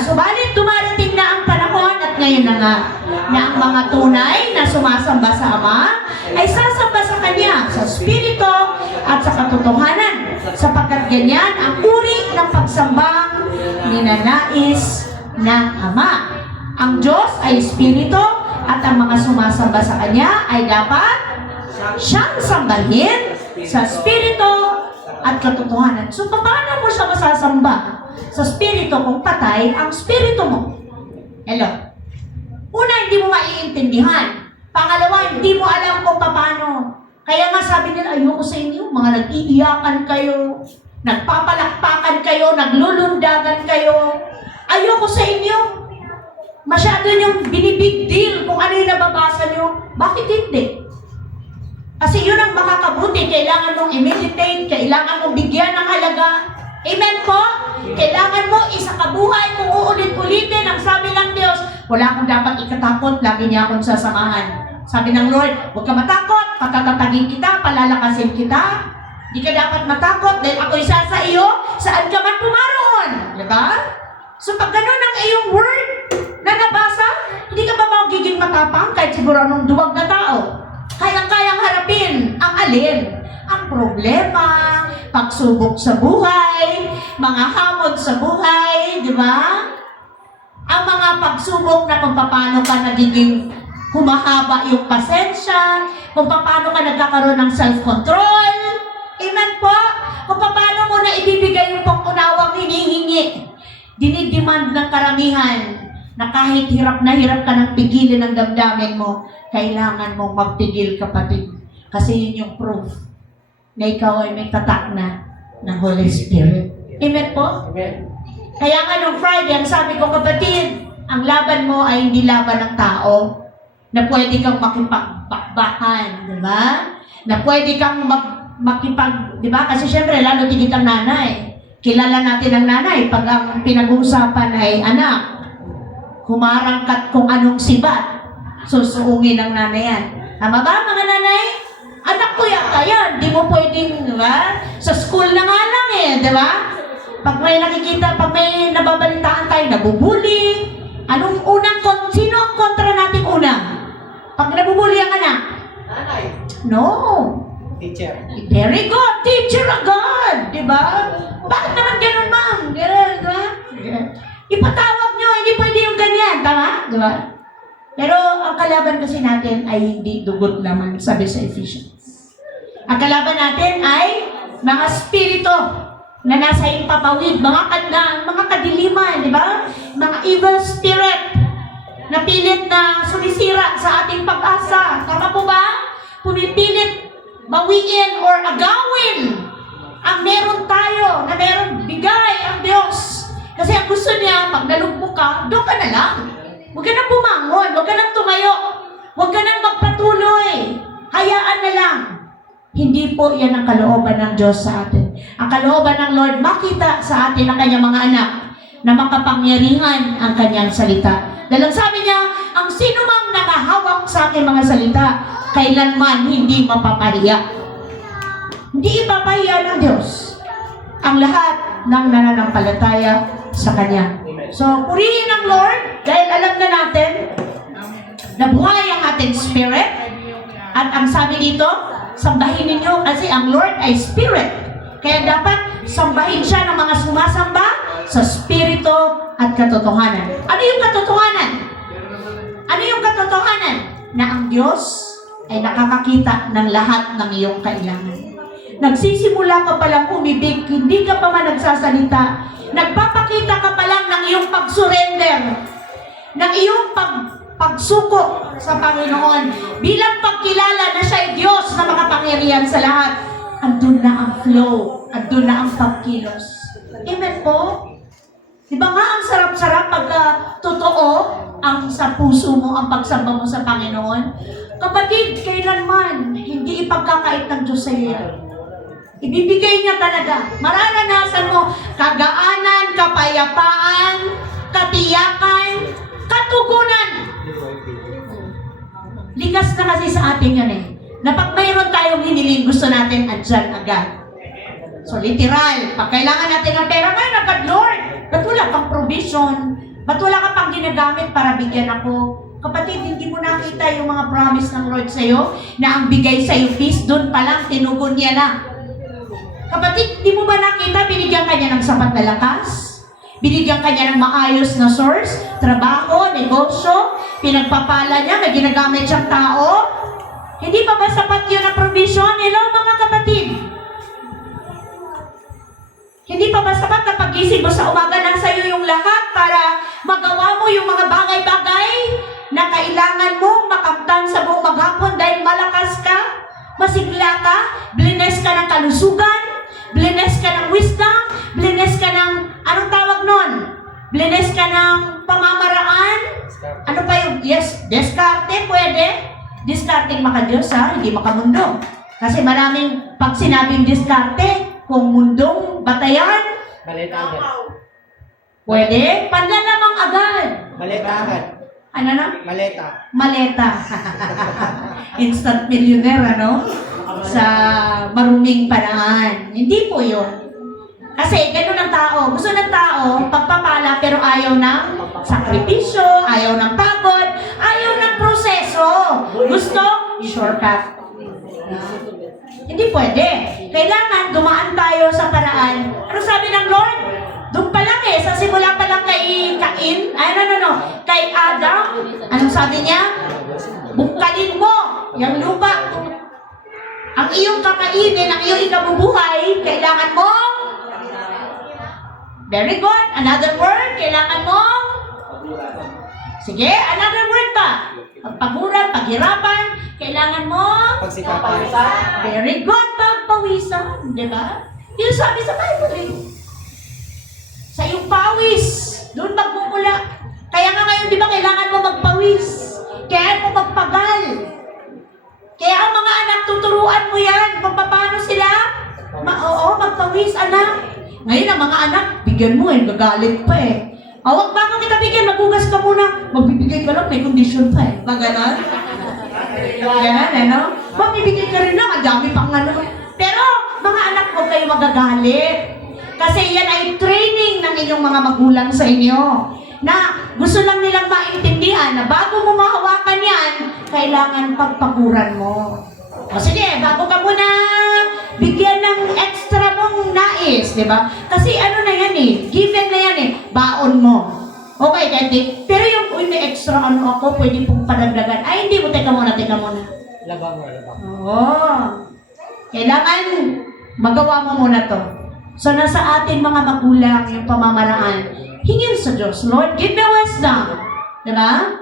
subalit dumarating na ang panahon at ngayon na nga na ang mga tunay na sumasamba sa Ama ay sasamba sa Kanya sa Espiritu at sa katotohanan, sapagkat ganyan ang uri ng pagsambang ninanais ng Ama. Ang Diyos ay Espiritu at ang mga sumasamba sa Kanya ay dapat siyang sambahin sa Espiritu at katotohanan. So, paano mo siya masasamba? Sa Espiritu kung patay ang Espiritu mo. Hello? Una, hindi mo maiintindihan. Pangalawa, hindi mo alam kung paano. Kaya nga sabi nila, ayoko sa inyo, mga nag-iiyakan kayo, nagpapalakpakan kayo, naglulundagan kayo. Ayoko sa inyo. Masyado niyong binibig deal kung ano yung nababasa niyo. Bakit hindi? Kasi yun ang makakabuti. Kailangan mong i-meditate, kailangan mong bigyan ng halaga. Amen po? Kailangan mo isakabuhay kung uulit-ulitin ang sabi ng Diyos. Wala akong dapat ikatakot, lagi niya akong sasamahan. Sabi ng Lord, huwag ka matakot, patatatagin kita, palalakasin kita. Di ka dapat matakot dahil ako'y isa sa iyo, saan ka man pumaroon. Diba? So pag ganun ang iyong word na nabasa, hindi ka ba magiging matapang kahit siguro anong duwag na tao? Kayang-kayang harapin ang alin? Ang problema, pagsubok sa buhay, mga hamon sa buhay, di ba? Ang mga pagsubok na kung paano ka nagiging humahaba yung pasensya, kung paano ka nagkakaroon ng self-control, amen po? Kung paano mo na ibibigay yung pangkunawang hinihingi, dinidemand ng karamihan, na kahit hirap na hirap ka ng pigilin ng damdamin mo, kailangan mong magpigil, kapatid. Kasi yun yung proof na ikaw ay may tatak na ng Holy Spirit. Amen po? Amen. Kaya nga nung Friday, ang sabi ko, kapatid, ang laban mo ay hindi laban ng tao na pwede kang makipagbakbakan, di ba? Na pwede kang di ba? Kasi syempre, lalo tigit ang nanay. Kilala natin ang nanay pag ang pinag-uusapan ay anak. Humarangkat kung anong sibat, susuungin ng nanay yan. Tama ba, mga nanay? Anak ko yan, di mo pwedeng, di ba? Sa school na nga lang di ba? Pag may nakikita, pag may nababalitaan tayo, nabubuli. Sino ang kontra nating una? Pag nabubuli ang anak? Nanay. No. Teacher. Very good, teacher agad, di ba? Bakit naman ganun, ma'am? Ganun, di ba? Ipatawag nyo, hindi pwede yung ganyan, tama? Di ba? Pero ang kalaban kasi natin ay hindi dugot naman, sabi sa Ephesians. Ang kalaban natin ay mga spirito na nasa impapawid, mga kadiliman, di ba? Mga evil spirit na pilit na sumisira sa ating pag-asa. Tama po ba? Pumipilit bawiin or agawin ang meron tayo, na meron bigay ang Diyos. Kasi ang gusto niya, pag nalugmok ka, doon ka na lang. Huwag ka nang bumangon, huwag ka nang tumayo, huwag ka nang magpatuloy. Hayaan na lang. Hindi po yan ang kalooban ng Diyos sa atin. Ang kalooban ng Lord, makita sa atin ang kanyang mga anak na makapangyarihan ang kanyang salita. Dahil ang sabi niya, ang sino mang nakahawak sa aking mga salita, kailanman hindi mapapahiya. Hindi ipapahiya ng Diyos ang lahat ng nananampalataya sa Kanya. So, purihin ang Lord dahil alam na natin na buhay ang ating spirit. At ang sabi dito, sambahin ninyo kasi ang Lord ay spirit. Kaya dapat sambahin siya ng mga sumasamba sa spirito at katotohanan. Ano yung katotohanan? Ano yung katotohanan? Na ang Diyos ay nakakakita ng lahat ng iyong kailangan. Nagsisimula ka palang umibig, hindi ka pa man nagsasalita. Nagpapakita ka pa lang ng iyong pag-surrender, ng iyong pagsuko sa Panginoon. Bilang pagkilala na siya ay Diyos na makapangyarihan sa lahat. Andun na ang flow, andun na ang pagkilos. Amen po? Diba nga ang sarap-sarap pagka totoo ang sa puso mo, ang pagsamba mo sa Panginoon? Kapatid, kailanman, hindi ipagkakait ng Diyos sa iyo. Ibibigay niya talaga. Mararanasan mo kagaanan, kapayapaan, katiyakan, katugunan. Likas na kasi sa atin yan na pag mayroon tayong hiniling, gusto natin andyan agad. So literal, pag kailangan natin ng pera, ngayon agad, Lord, ba't wala pang provision? Ba't wala ka pang ginagamit para bigyan ako? Kapatid, hindi mo nakita yung mga promise ng Lord sa'yo na ang bigay sa'yo peace, doon pa lang, tinugon niya na. Kapatid, di mo ba nakita, binigyan ka niya ng sapat na lakas? Binigyan ka niya ng maayos na source, trabaho, negosyo, pinagpapala niya, may ginagamit siyang tao. Hindi pa ba sapat yun ang provision? Hello, mga kapatid? Hindi pa ba sapat na pag-isip mo sa umaga na sa iyo yung lahat para magawa mo yung mga bagay-bagay na kailangan mo makamtan sa buong maghapon dahil malakas ka, masigla ka, blines ka ng kalusugan, blines ka ng wisdom, blines ka ng, anong tawag nun? Blines ka ng pamamaraan? Ano pa yung, yes, diskarte, pwede? Diskarteng makadiyos ha, hindi makamundo. Kasi maraming pag sinabing diskarte, kung mundong batayan, Maleta agad. pwede, panlalamang agad. Maleta agad. Ano na? Maleta. Maleta. Instant millionaire, ano? Sa maruming paraan. Hindi po yun. Kasi ganun ang tao. Gusto ng tao, pagpapala, pero ayaw ng sakripisyo, ayaw ng pagod, ayaw ng proseso. Gusto, shortcut. Hindi pwede. Kailangan dumaan tayo sa paraan. Ano sabi ng Lord? Doon pa lang sa simula pa lang kay Cain, kay Adam, anong sabi niya? Bungkalin mo yung lupa. Ang iyong kakainin, ang iyong ikabubuhay, kailangan mo. Very good. Another word, kailangan mo. Sige, another word pa. Pagpaguran, paghirapan, kailangan mo. Pagsikapan. Very good, pagpawisan. Di ba? Yung sabi sa Bible eh. Sa iyong pawis, doon magmumula. Kaya nga ngayon, di ba, kailangan mo magpawis. Kaya mo magpagal. Kaya ang mga anak, tuturuan mo yan kung paano sila. Magpawis, anak. Ngayon, ang mga anak, bigyan mo gagalit pa eh. Wag bago kita bigyan, maghugas ka muna. Magbibigay ka lang, may condition pa eh. Maganon? Ganon, no? Magbibigay ka rin lang, ang dami pang ano. Pero, mga anak, huwag kayo magagalit. Kasi yan ay training ng inyong mga magulang sa inyo. Na gusto lang nilang maintindihan na bago mo mahawakan yan, kailangan pagpaguran mo. O sige, bago ka muna bigyan ng extra mong nais, di ba? Kasi ano na yan eh, given na yan eh, baon mo. Okay, Daddy. Pero yung, may extra ano ako, pwede pong padagdagan. Ay, hindi mo, teka muna. Labang mo. Oo. Kailangan magawa mo muna to. So, nasa ating mga magulang yung pamamaraan. Hingin sa Diyos, Lord, give me wisdom. Diba?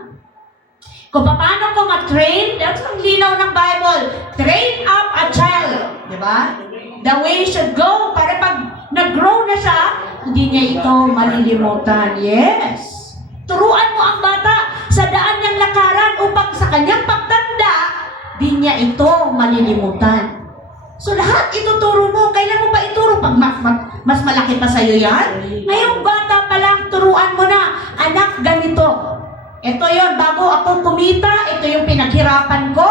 Kung paano ko ma-train, that's ang linaw ng Bible. Train up a child. Diba? The way should go. Para pag nag-grow na siya, hindi niya ito malilimutan. Yes. Turuan mo ang bata sa daan niyang lakaran upang sa kanyang pagtanda, di niya ito malilimutan. So lahat ituturo mo. Kailan mo ba ituro? Pag mas malaki pa sa'yo yan? Ngayong bata pa lang, turuan mo na. Anak, ganito. Ito yon, bago ako kumita, ito yung pinaghirapan ko,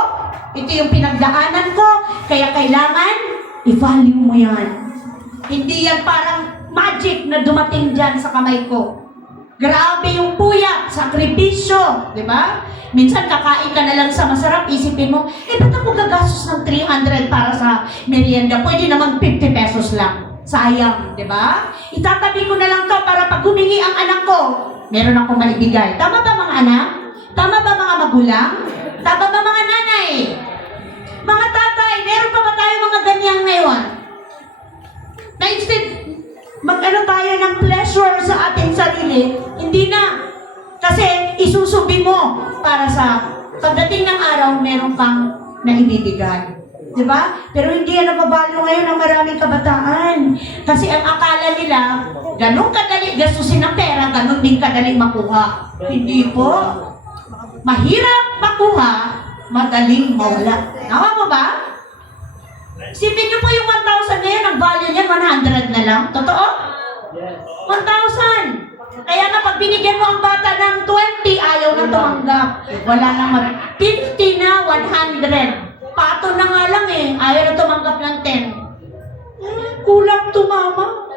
ito yung pinagdaanan ko, kaya kailangan i-value mo yan. Hindi yan parang magic na dumating dyan sa kamay ko. Grabe yung puyat, sakripisyo, di ba? Minsan kakain ka na lang sa masarap, isipin mo, ba't ako gagastos ng 300 para sa merienda? Pwede naman 50 pesos lang. Sayang, di ba? Itatabi ko na lang to para pag humingi ang anak ko, meron akong maibigay. Tama ba mga anak? Tama ba mga magulang? Tama ba mga nanay? Mga tatay, meron pa ba tayo mga ganyan ngayon? Na instead, mag-ano tayo ng pleasure sa ating sarili, hindi na. Kasi isusubi mo para sa pagdating ng araw, meron kang naibibigay. Diba? Pero hindi yan nababalo ngayon ng maraming kabataan. Kasi ang akala nila, ganun kadali gastusin ng pera, ganun din kadali makuha. Hindi po. Mahirap makuha, madaling mawala. Tama mo ba? Sipin niyo po yung 1,000 ngayon, ang value niya 100 na lang. Totoo? 1,000. Kaya nga pag binigyan mo ang bata ng 20, ayaw na tumanggap. Wala naman. 50 na, 100. Pato na nga lang eh. Ayaw na tumanggap ng 10. Kulang to, mama.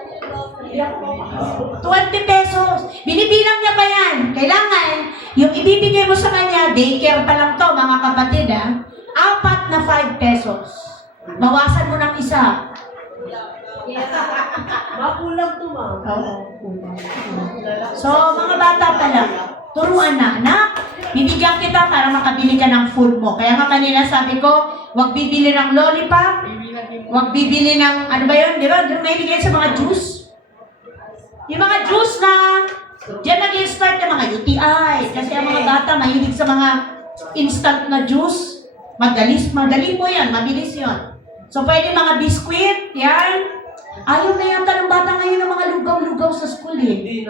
20 pesos. Binibilang niya pa yan. Kailangan, yung ibibigay mo sa kanya, daycare pa lang to, mga kapatid ha. 4 na 5 pesos. Bawasan mo ng isa. Makulang to, ma'am. Oo. So, mga bata pa lang, turuan na, anak, bibigyan kita para makabili ka ng food mo. Kaya nga kanina sabi ko, huwag bibili ng lollipop, huwag bibili ng, ano ba yun, di ba? May bigyan sa mga juice. Yung mga juice na, diyan nag-start ng mga UTI. Kasi ang mga bata mahilig sa mga instant na juice. Madali mo yan, mabilis yon. So, pwede mga biskuit, yan. Ayaw na yata ng bata ngayon ng mga lugaw-lugaw sa school eh.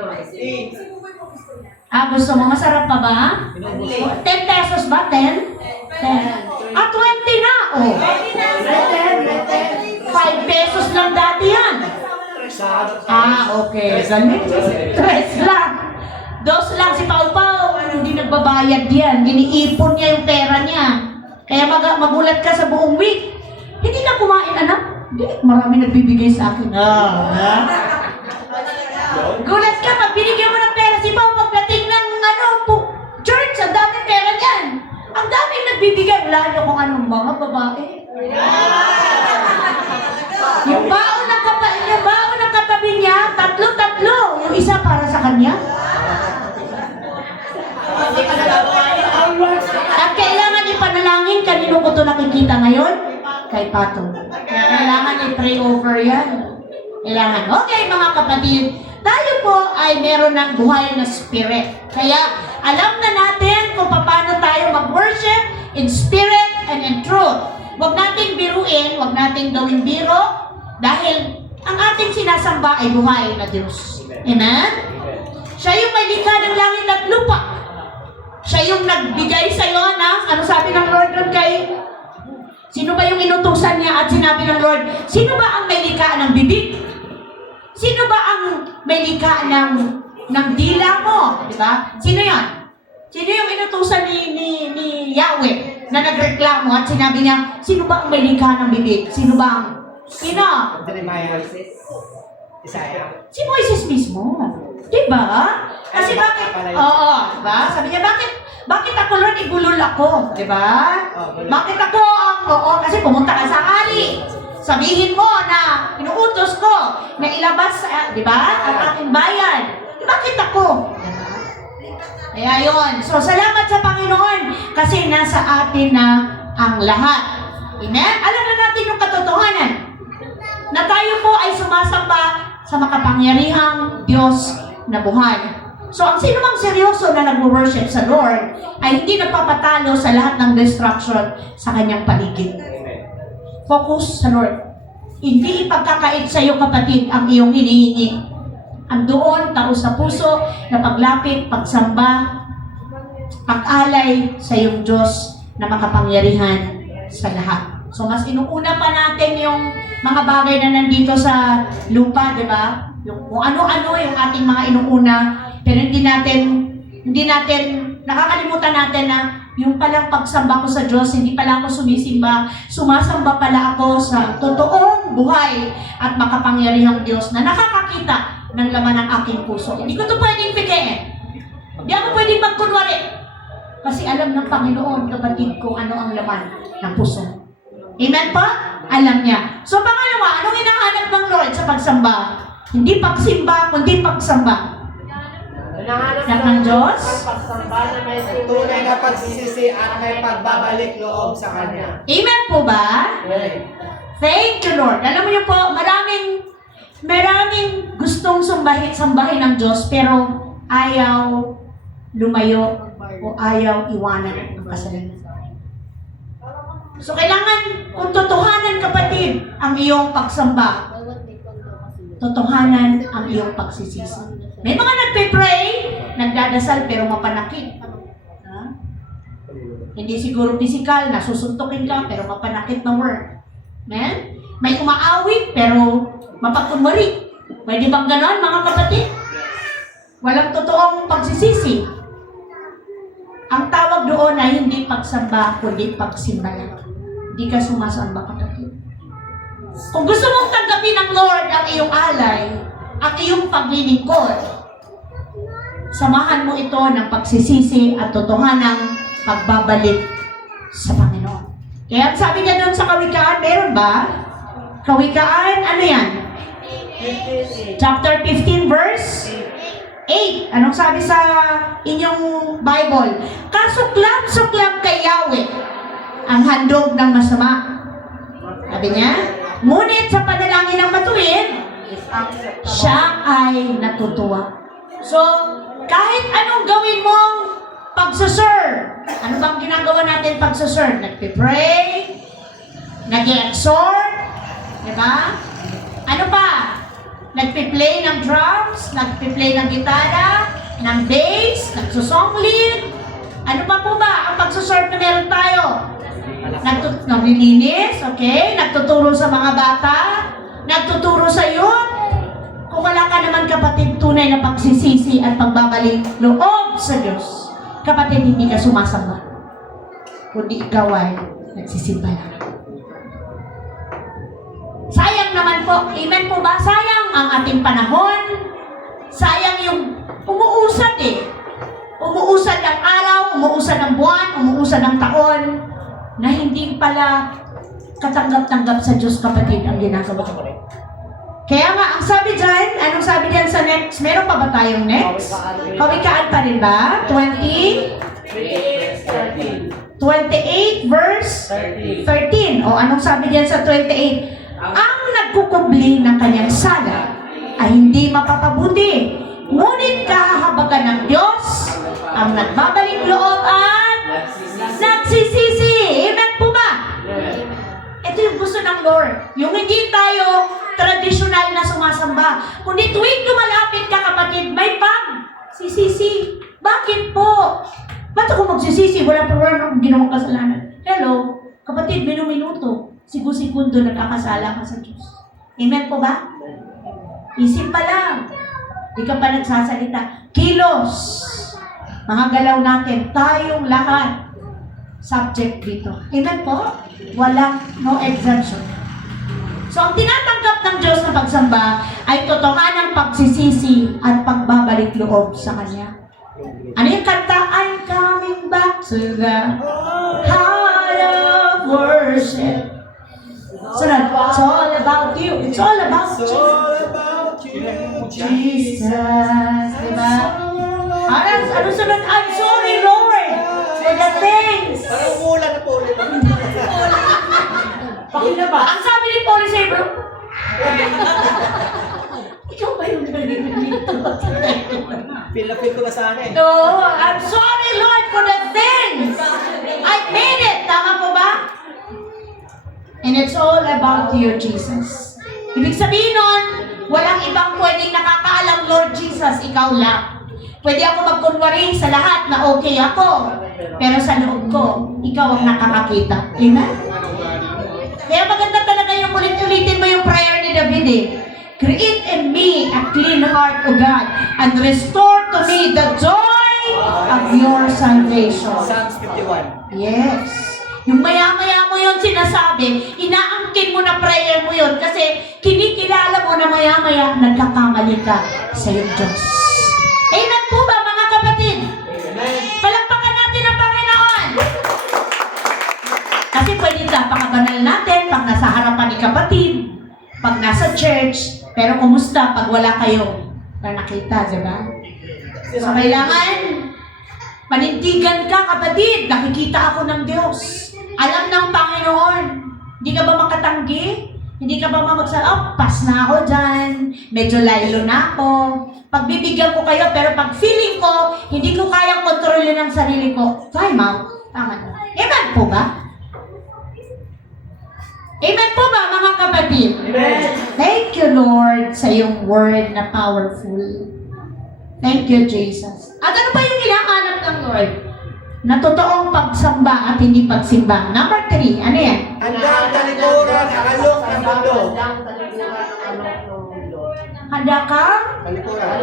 Gusto mo? Masarap pa ba? 10 pesos ba? 10? 10. 20 na. Oh. 5 pesos lang dati yan. Okay. Ganun. 3 lang. 2 lang si Pau Pau. Hindi nagbabayad yan. Giniipon niya yung pera niya. Kaya magulat ka sa buong week. Hindi ka kumain, anak? Hindi. Marami nagbibigay sa akin. Gulat ka pag binigyan mo ng pera si Pau pagdating ng church. Ang daming pera niyan. Ang daming nagbibigay. Wala niyo kung anong mga babae. Yung baon ng katabi niya, 3. Yung isa para sa kanya. At kailangan ipanalangin, kanino ko ito nakikita ngayon? Kay Pato. Kaya kailangan i-pray over yan. Kailangan. Okay mga kapatid, tayo po ay meron ng buhay na spirit. Kaya alam na natin kung paano tayo mag-worship in spirit and in truth. Huwag nating biruin, huwag nating gawing biro, dahil ang ating sinasamba ay buhay na Diyos. Amen? Siya yung may likha ng langit at lupa. Siya yung nagbigay sa iyo ano sabi ng Lord doon kay... Sino ba yung inutusan niya at sinabi ng Lord, sino ba ang may likha ng bibig? Sino ba ang may likha ng dila mo? Diba? Sino yan? Sino yung inutusan ni Yahweh na nagreklamo at sinabi niya, sino ba ang may likha ng bibig? Sino ba ang... Sino? Si Moises mismo. Diba? Kasi bakit? Oo, diba? Sabi niya, bakit ako Lord, ibulol ako? Diba? Bakit ako? Oo, kasi pumunta ka sa hari. Sabihin mo na inuutos ko na ilabas, diba? Ang aking bayan. Bakit ako? Kaya yun. So, salamat sa Panginoon kasi nasa atin na ang lahat. Amen? Alam na natin yung katotohanan na tayo po ay sumasamba sa makapangyarihang Diyos na buhay. So, ang sino mang seryoso na nag-worship sa Lord ay hindi nagpapatalo sa lahat ng destruction sa kanyang paligid. Focus sa Lord. Hindi ipagkakait sa iyo, kapatid, ang iyong hinihingi. Ang doon, taos sa puso, na paglapit, pagsamba, pag-alay sa iyong Diyos na makapangyarihan sa lahat. So, mas inuuna pa natin yung mga bagay na nandito sa lupa, di ba? Yung kung ano-ano yung ating mga inuuna, pero hindi natin, nakakalimutan natin na yung palang pagsamba ko sa Diyos, hindi pala ako sumasamba pala ako sa totoong buhay at makapangyarihang Diyos na nakakakita ng laman ng aking puso. Hindi ko ito pwedeng pigiin. Hindi ako pwedeng magkunwari. Kasi alam ng Panginoon, kapatid, kung ano ang laman ng puso. Amen pa? Alam niya. So pangalawa, anong hinahanap ng Lord sa pagsamba? Hindi pagsimba, kundi pagsamba. Ng Diyos? Tunay na pagsisisi at may pagbabalik loob sa Kanya. Amen po ba? Thank you, Lord. Alam mo niyo po, maraming gustong sambahin ng Diyos, pero ayaw lumayo o ayaw iwanan ang kasalanan. So, kailangan, kung totohanan, kapatid, ang iyong pagsamba, totohanan ang iyong pagsisisi. May mga nagpe-pray, nagdadasal, pero mapanakit. Hindi siguro physical, nasusuntukin ka, pero mapanakit na word. Amen? May umaawit, pero mapagkunwari. Pwede bang ganon, mga kapatid? Walang totoong pagsisisi. Ang tawag doon ay hindi pagsamba, kundi pagsimba lang. Hindi ka sumasamba, kapatid. Kung gusto mong tanggapin ng Lord ang iyong alay, ang iyong paglilingkod, samahan mo ito ng pagsisisi at totohanang pagbabalik sa Panginoon. Kaya sabi niya doon sa Kawikaan, meron ba? Kawikaan, ano yan? Chapter 15, verse 8. Anong sabi sa inyong Bible? Kasuklam-suklam kay Yahweh ang handog ng masama. Sabi niya, ngunit sa panalangin ng matuwid, siya ay natutuwa. So, kahit anong gawin mong pagsaserve, ano bang ginagawa natin pagsaserve? Nagpe-pray, nag-exhort, diba? Ano pa? Nagpe-play ng drums, nagpe-play ng gitara, ng bass, nagsusong lead, Ano pa po ba ang pagsuserve na meron tayo? Naglilinis, okay? Nagtuturo sa mga bata, nagtuturo sa youth. Kung wala ka naman kapatid, tunay na pagsisisi at pagbabalik loob sa Diyos, kapatid, hindi ka sumasamba. Kundi ikaw ay nagsisimba lang. Sayang naman po, amen po ba? Sayang ang ating panahon. Sayang yung umuusad eh. Umuusad ang araw, umuusad ang buwan, umuusad ang taon, na hindi pala katanggap-tanggap sa Diyos, kapatid, ang ginagawa. Kaya nga, ang sabi dyan, anong sabi dyan sa next? Meron pa ba tayong next? Kawikaan pa rin ba? 28 verse 13. O anong sabi dyan sa 28? Ang nagkukubli ng kanyang sala ay hindi mapapabuti. Ngunit kahahabagan ng Diyos ang nagbabalik loob at nagsisisi. Amen po ba? Ito yung gusto ng Lord. Yung hindi tayo tradisyonal na sumasamba. Kundi tuwing lumalapit ka, kapatid, may sisisi. Bakit po? Ba't ako magsisisi? Wala problema akong ginawang kasalanan. Hello, kapatid, minuto. Sigu-segundo nagkakasala ka sa Diyos. Amen po ba? Isip pa lang. Di ka pa nagsasalita. Kilos. Mga galaw natin, tayong lahat subject dito. Amen po? Walang no exemption. So, ang tinatanggap ng Diyos na pagsamba ay totohanang pagsisisi at pagbabalik loob sa Kanya. Ano yung kanta? I'm coming back to the heart of worship. So, it's all about you. It's all about Jesus. Diba? Ano sunod? I'm sorry, Lord, for the things. Parang umulan na po ulit. Bakit na ba? Ang sabi ni Paul sa bro, ikaw ba yung galing dito? Feel ko na sana eh. No, I'm sorry, Lord, for the things. I made it. Tama po ba? And it's all about you, Jesus. Ibig sabihin nun, walang ibang pwedeng nakakaalam, Lord Jesus, ikaw lang. Pwede ako magkunwari sa lahat na okay ako. Pero sa loob ko, ikaw ang nakakakita. Amen? Kaya maganda talaga yung ulit-ulitin mo yung prayer ni David eh. Create in me a clean heart, O God, and restore to me the joy of your salvation. Psalms 51. Yes. Yung maya-maya mo yun sinasabi, inaangkin mo na prayer mo yun kasi kinikilala mo na maya-maya nagkakamali ka sa iyong Diyos. Amen po ba mga kapatid? Palakpakan natin ang Panginoon. Kasi pwede napakabanal natin pag nasa harapan ni kapatid, pag nasa church, pero kumusta pag wala kayo na nakita, di ba? So kailangan panindigan ka, kapatid. Nakikita ako ng Diyos. Alam ng Panginoon. Hindi ka ba makatanggi? Hindi ka ba pas na ako dyan. Medyo laylo na ako. Pagbibigyan ko kayo, pero pag feeling ko, hindi ko kayang kontrolin ang sarili ko, time out. Tama na. Amen po ba? Amen po ba, mga kapatid? Amen. Thank you, Lord, sa iyong word na powerful. Thank you, Jesus. At ano pa yung hinahanap ng Lord? Na totoong pagsamba at hindi pagsimba. Number 3, ano yan? Handang talikuran, alok ng mundo. Handa kang? Talikuran.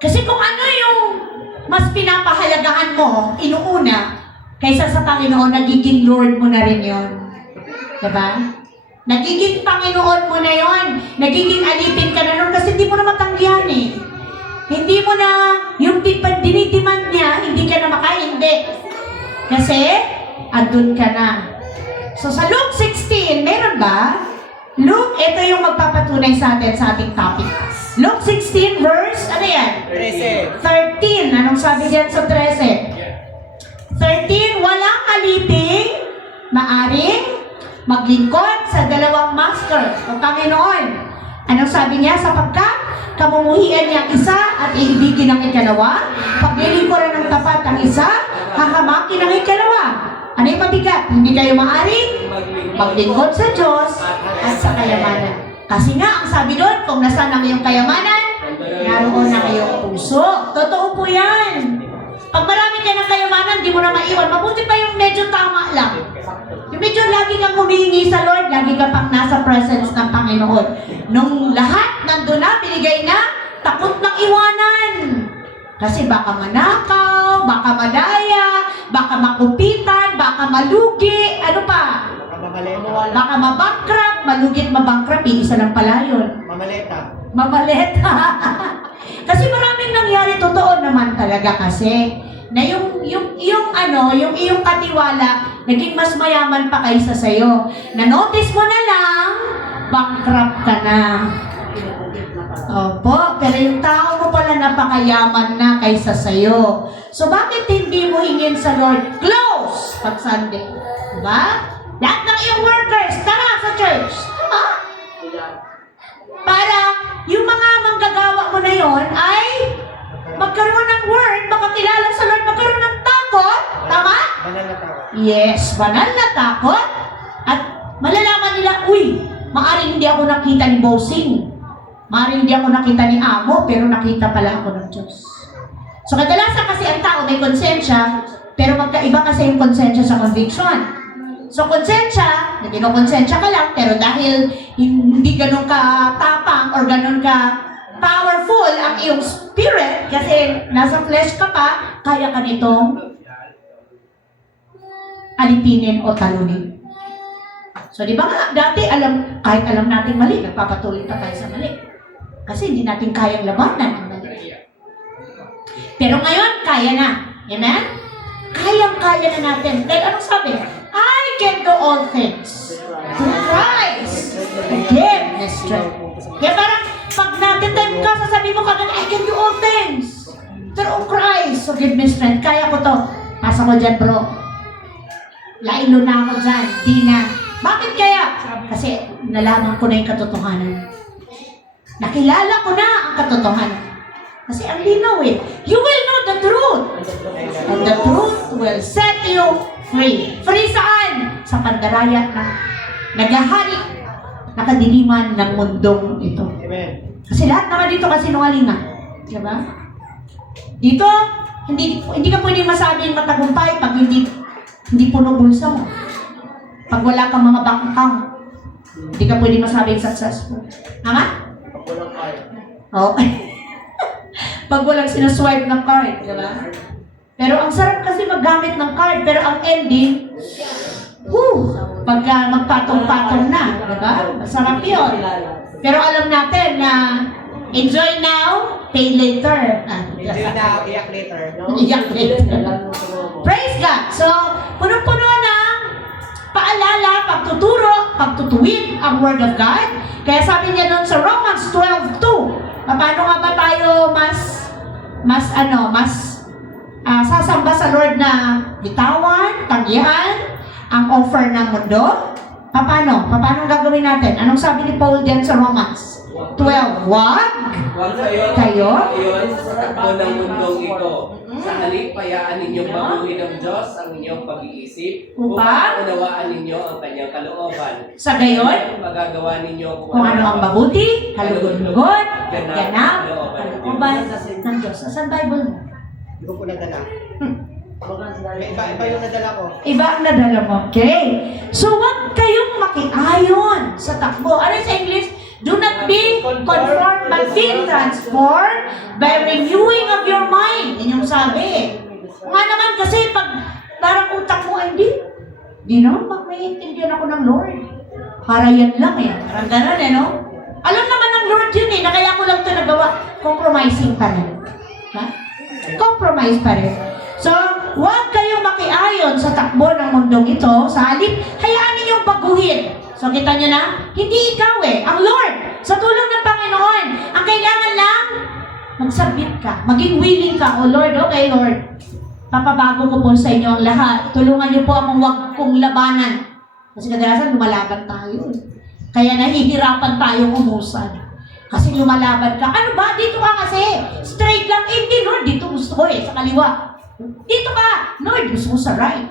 Kasi kung ano yung mas pinapahalagahan mo, inuuna, kaysa sa Panginoon, nagiging Lord mo na rin yun. Diba? Nagiging Panginoon mo na yun. Nagiging alipin ka na nun kasi hindi mo na matanggihan eh. Hindi mo na, yung dinitiman niya, hindi ka na hindi. Kasi, andun ka na. So sa Luke 16, meron ba? Luke, ito yung magpapatunay sa atin sa ating topic. Luke 16 verse, ano yan? 13. Anong sabi diyan sa 13? 13, walang aliping maaring maglingkod sa dalawang master o Panginoon. Anong sabi niya? Sapagkat kamumuhian niya ang isa at iibigin ang ikalawa, paglilingkuran ng tapat ang isa, hahamakin ang ikalawa. Ano yung mabigat? Hindi kayo maaring maglingkod sa Diyos at sa kayamanan. Kasi nga, ang sabi doon, kung nasaan ang iyong kayamanan, naroon ang iyong puso. Totoo po yan. Pag marami ka ng kayamanan, di mo na maiwan. Mabuti pa yung medyo tama lang. Yung medyo lagi kang humihingi sa Lord, lagi ka pang nasa presence ng Panginoon. Nung lahat nandun na, binigay na, takot ng iwanan. Kasi baka manakaw, baka madaya, baka makupitan, baka malugi, ano pa? Baka mabankrupt, malugit mabankrupt, isa lang pala yun. Mamaleta. Kasi maraming nangyari, totoo naman talaga kasi na yung iyong katiwala naging mas mayaman pa kaysa sa'yo. Na-notice mo na lang, bankrupt ka na. Opo, pero yung tao mo pala napakayaman na kaysa sa'yo. So bakit hindi mo hingin sa Lord close pag Sunday? Diba? Lahat ng iyong workers, tara sa church. Tama? Para yung mga manggagawa mo na yon ay magkaroon ng word, makakilala sa Lord, magkaroon ng takot. Tama? Yes, banal na takot. At malalaman nila, uy, maaring hindi ako nakita ni Bossing. Maaring hindi ako nakita ni Amo, pero nakita pala ako ng Diyos. So kadalasan kasi ang tao may konsensya, pero magkaiba kasi yung konsensya sa conviction. So konsensya, kinokonsensya ka lang, pero dahil hindi ganun ka tapang or ganun ka powerful ang iyong spirit, kasi nasa flesh ka pa, kaya ka nitong alipinin o talunin. So di ba nga, dati kahit alam natin mali, nagpapatuloy pa tayo sa mali. Kasi hindi natin kayang labanan ang mali. Pero ngayon, kaya na. Amen? Kayang-kaya na natin. Dahil anong sabi? I can do all things through Christ who gave me strength. Kaya parang pag natitempt ka, sasabihin mo kagad, I can do all things through Christ who gave me strength. Kaya ko to. Pasa ko dyan, bro. Lailo na ako dyan. Di na. Bakit kaya? Kasi nalaman ko na yung katotohanan. Nakilala ko na ang katotohanan. Kasi ang linaw eh. You will know the truth. And the truth will set you free. Free saan? Sa pandaraya na naghahari, nakadiliman ng mundong ito. Kasi lahat naman dito kasi nungalingan. Diba? Dito, hindi ka pwede masabing matagumpay pag hindi puno bulsa mo. Pag wala kang mga bank account, hindi ka pwede masabing successful. Tama? Oo. Pag walang sinaswipe ng card, di ba? Pero ang sarap kasi maggamit ng card, pero ang ending, pagka magpatong-patong na, di ba? Masarap yun. Pero alam natin na enjoy now, pay later. Enjoy now, iyak later. Iyak later. Praise God! So, punong-puno ng paalala, pagtuturo, pagtutuwid ang Word of God. Kaya sabi niya doon sa Romans 12:2, paano nga ba tayo sasamba sa Lord na bitawan, tanggihan, ang offer ng mundo? Paano? Paano gagawin natin? Anong sabi ni Paul diyan sa Romans 12? Huwag kayo sa takbo ng mundong ito. Sa halip, payaan ninyong baguhin ng Diyos ang inyong pag-iisip upang unawaan ninyo ang kanyang kalooban. sa gayon, Magagawa ninyo kung ano ang mabuti, kalugod-lugod, ganap, kalooban ng Diyos. Saan Bible mo? Hindi ko po nadala. Iba yung nadala ko. Iba ang nadala mo. Okay. So, huwag kayong makiayon sa takbo. Ano sa English? Do not be conformed, but be transformed by renewing of your mind. Yan yung sabi. Kung nga naman kasi pag parang utak mo, ay di naman mag-maintindihan ako ng Lord. Para yan lang eh. Parang gano'n eh, no? Alam naman ng Lord yun eh, na kaya ko lang ito nagawa. Compromising pa rin. Ha? Compromise pa rin. So, huwag kayong makiayon sa takbo ng mundong ito. Sa halip, hayaan ninyong baguhin. So, kita nyo na? Hindi ikaw eh. Ang Lord. Sa tulong ng Panginoon. Ang kailangan lang, magsabit ka. Maging willing ka. O Lord, okay Lord. Papabago ko po sa inyo ang lahat. Tulungan niyo po akong huwag kong labanan. Kasi kadalasan lumalaban tayo. Kaya nahihirapan tayong umusad. Kasi lumalaban ka. Ano ba? Dito ka kasi. Straight lang. Hindi Lord. Dito gusto ko eh. Sa kaliwa. Dito ka. Lord, gusto ko sa right.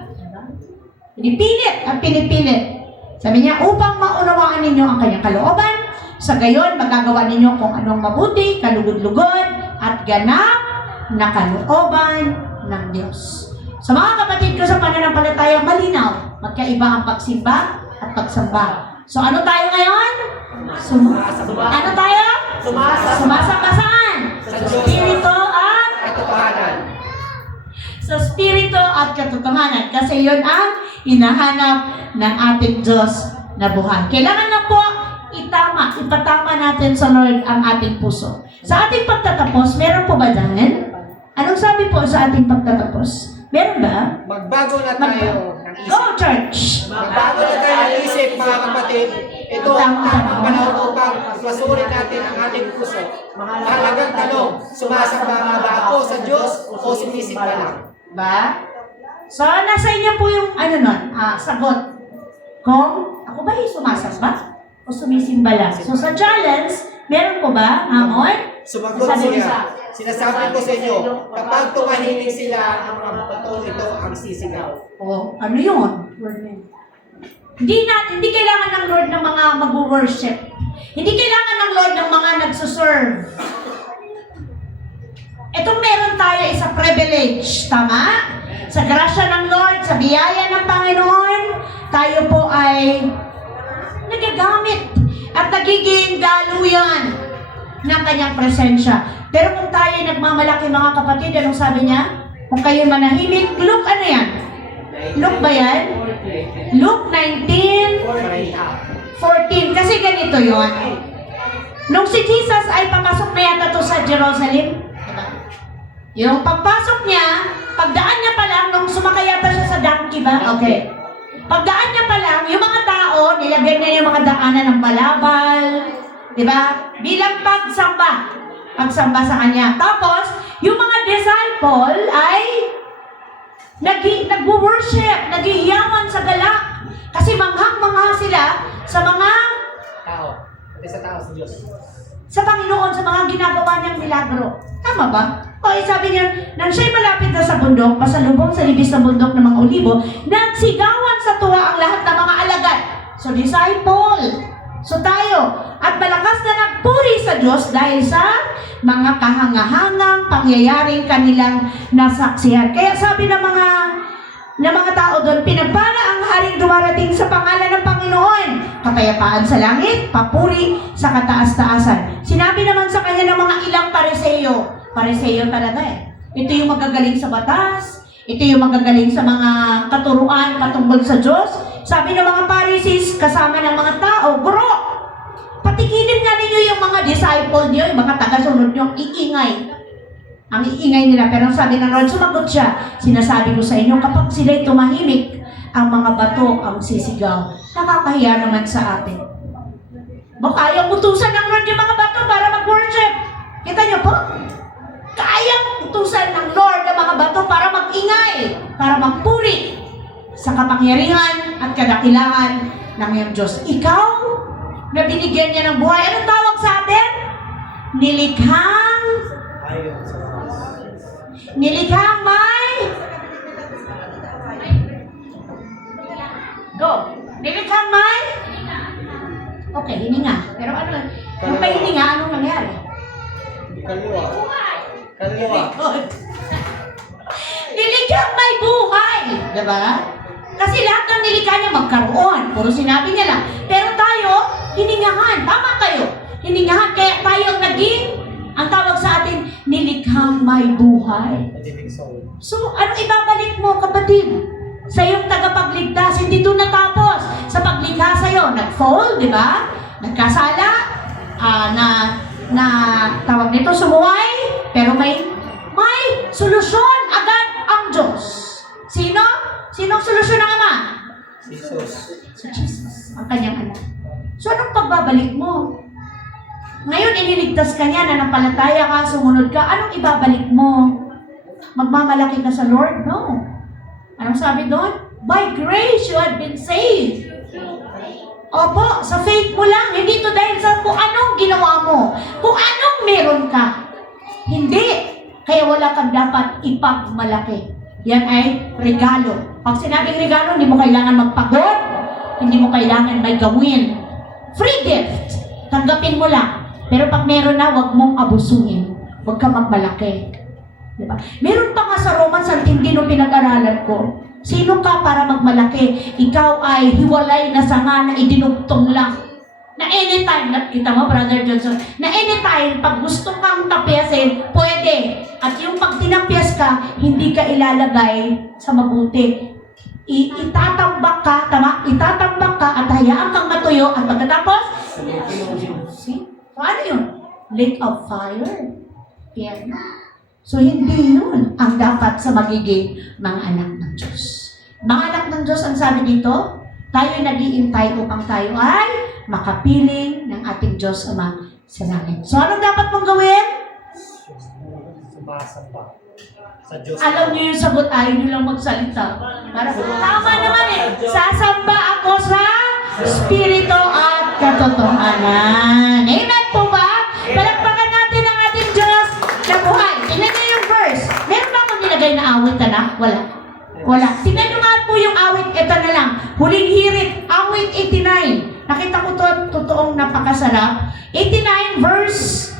Pinipilit at pinipilit. Sabi niya, upang maunawaan ninyo ang kanyang kalooban, sa gayon, magagawa ninyo kung anong mabuti, kalugod-lugod, at ganap na kalooban ng Diyos. Sa mga kapatid ko sa pananampalataya, malinaw. Magkaiba ang pagsimba at pagsamba. So ano tayo ngayon? Ano tayo? Sumasamba saan? Sa Espiritu at Katotohanan. sa Espiritu at katotohanan. Kasi yun ang hinahanap ng ating Diyos na buhay. Kailangan na po ipatama natin sa Lord ang ating puso. Sa ating pagtatapos, meron po ba dyan? Anong sabi po sa ating pagtatapos? Meron ba? Magbago na tayo ng isip. Go, church! Magbago na tayo ng isip, mga kapatid. Ito ang tamang panahon upang masulit natin ang ating puso. Mahalagang tanong, sumasamba nga ba ako sa Diyos o sumisip ka lang? Ba? So, nasa inyo po yung, sagot. Kung ako ba yung sumasamba? O sumisimba lang? So, sa challenge, meron po ba, Amon? Sumagot Sabi siya. isa. Sinasabi ko sa inyo, kapag tumahimik sila, ang mga bato ito ang sisigaw. O, ano yun? Hindi kailangan ng Lord ng mga mag-worship. Hindi kailangan ng Lord ng mga nagsuserve. Itong meron tayo is a privilege, tama? Sa grasya ng Lord, sa biyaya ng Panginoon, tayo po ay nagagamit at nagiging daluyan ng kanyang presensya. Pero kung tayo ay nagmamalaki, mga kapatid, anong sabi niya? Kung kayo manahimik, Luke ano yan? Luke ba yan? Luke 19:14. Kasi ganito yon. Nung si Jesus ay papasok na yata to sa Jerusalem, yung pagpasok niya, pagdaan niya pa lang, nung sumakay yata siya sa donkey ba? Okay. Pagdaan niya pa lang, yung mga tao, nilagyan niya yung mga daanan ng balabal, di ba? Bilang pagsamba sa kanya. Tapos, yung mga disciple ay nag-worship, naghihiyawan sa galak. Kasi manghang-mangha sila sa mga Tao. Pati sa tao, sa Diyos. sa Panginoon, sa mga ginagawa niyang milagro. Tama ba? O sabi niya, nang siya'y malapit na sa bundok, pasalubong sa libis ng bundok ng mga olibo, nagsigawan sa tuwa ang lahat ng mga alagad. So, disciple. So, tayo. At malakas na nagpuri sa Diyos dahil sa mga kahangahangang pangyayaring kanilang nasaksihan. Kaya sabi ng mga tao doon, pinagpala ang haring dumarating sa pangalan ng Panginoon. Kapayapaan sa langit, papuri sa kataas-taasan. Sinabi naman sa kanya ng mga ilang pariseyo. Pariseyo talaga eh. Ito yung magagaling sa batas. Ito yung magagaling sa mga katuruan patungkol sa Diyos. Sabi ng mga Pharisees, kasama ng mga tao, Bro, patigilin nga ninyo yung mga disciple niyo, yung mga tagasunod niyo, iingay. Ang iingay nila. Pero sabi ng Lord, sumagot siya. Sinasabi ko sa inyo, kapag sila'y tumahimik, ang mga bato ang sisigaw. Nakakahiya naman sa atin. Baka kayang utusan ng Lord yung mga bato para mag-worship. Kita niyo po? Kayang utusan ng Lord ang mga bato para mag-ingay, para magpuri sa kapangyarihan at kadakilaan ng iyong Diyos. Ikaw, na binigyan niya ng buhay, anong tawag sa atin? Nilikhang may go. Nilikhang may okay, hininga. Pero ano, kung may hininga, anong nangyari? Kaluluwa. Nilikhang may buhay. Diba? Kasi lahat ng nilikha niya magkaroon. Puro sinabi niya lang. Pero tayo, hiningahan. Tama kayo. Hiningahan. Kaya tayo ang tawag sa atin, nilikhang may buhay. So, ano ibabalik mo, kapatid? Sa iyong tagapagligtas, hindi doon natapos. Sa paglikha sa'yo, nag-fall, di ba? Nagkasala, na tawag nito, sumuway, pero may solusyon agad ang Diyos. Sino? Sinong solusyon ng Ama? Jesus. Si Jesus, ang kanyang anak. So, anong pagbabalik mo? Ngayon, iniligtas ka niya, nanampalataya ka, sumunod ka, anong ibabalik mo? Magmamalaki ka sa Lord? No. Anong sabi doon? By grace, you have been saved. Opo, sa faith mo lang. Hindi to dahil sa kung anong ginawa mo. Kung anong meron ka. Hindi. Kaya wala kang dapat ipagmalaki. Yan ay regalo. Pag sinabing regalo, hindi mo kailangan magpagod. Hindi mo kailangan may gawin. Free gift. Tanggapin mo lang. Pero pag meron na, huwag mong abusuhin. Huwag ka magmalaki. Diba? Meron pa nga sa Romans, ang tindi nung pinag-aralan ko. Sino ka para magmalaki? Ikaw ay hiwalay na sanga na idinugtong lang. Na anytime, kita mo, Brother Johnson, na anytime, pag gusto kang tapyasin, pwede. At yung pag tinapyas ka, hindi ka ilalagay sa mabuti. Itatambak ka, tama? Itatambak ka at hayaan kang matuyo at pagkatapos, see? So ano yun? Lake of fire. Pierno. So hindi yun ang dapat sa magiging mga anak ng Diyos. Mga anak ng Diyos, ang sabi dito, tayo nag-iintay upang tayo ay makapiling ng ating Diyos Ama sa langit. So anong dapat mong gawin? Sumasamba sa Diyos. Alam niyo yung sagot, ayaw niyo lang magsalita. Tama naman eh. Sasamba ako sa Espiritu at katotohanan. Amen po ba? Palakpakan natin ang ating Diyos na buhay. Tingnan niyo yung verse. Meron ba akong nilagay na awit, anak? Wala. Tingnan niyo nga po yung awit. Ito na lang. Huling hirit. Awit 89. Nakita ko to, totoong napakasarap. 89 verse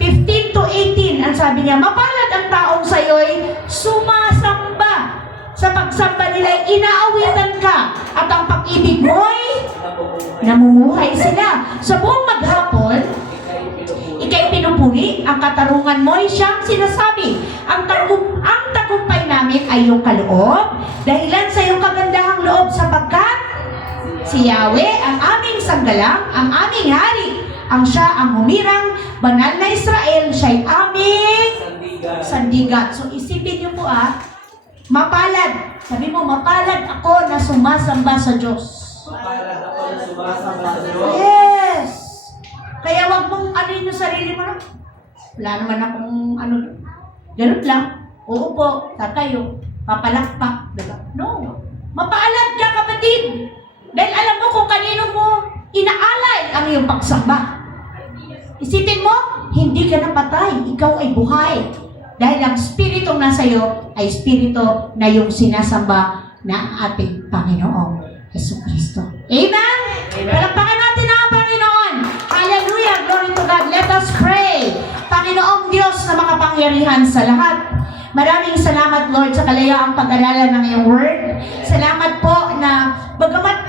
15 to 18. Ang sabi niya, mapalad ang taong sa'yo'y sumasamba. Sa pagsamba nila'y inaawitan ka. At ang pag-ibig mo'y namumuhay sila. Sa buong maghapon, ika'y pinupuri, ang katarungan mo'y siyang sinasabi. Ang tagumpay namin ay iyong kaloob, dahilan sa iyong kagandahang loob sapagkat si Yahweh ang aming sanggalang, ang aming hari, ang siya ang humirang, banal na Israel, siya'y aming sandigan. So isipin niyo po mapalad. Sabi mo, mapalad ako na sumasamba sa Diyos. Mapalad ako na sumasamba sa Diyos. Yes! Kaya wag mong anuin yung sarili mo na. Wala naman akong ganun lang. Oo po, tatayo, papalakpak, diba? No. Mapaalad ka, kapatid. Dahil alam mo kung kanino mo inaalay ang iyong pagsamba. Isipin mo, hindi ka napatay, ikaw ay buhay. Dahil ang spiritong nasa iyo ay spirito na yung sinasamba na ating Panginoong Jesucristo. Amen? Palakpakan natin ang Panginoon. Hallelujah! Glory to God. Let us pray. Panginoong Diyos na makapangyarihan sa lahat. Maraming salamat, Lord, sa kalayaang pag-aralan ng iyong word. Salamat po na bagamat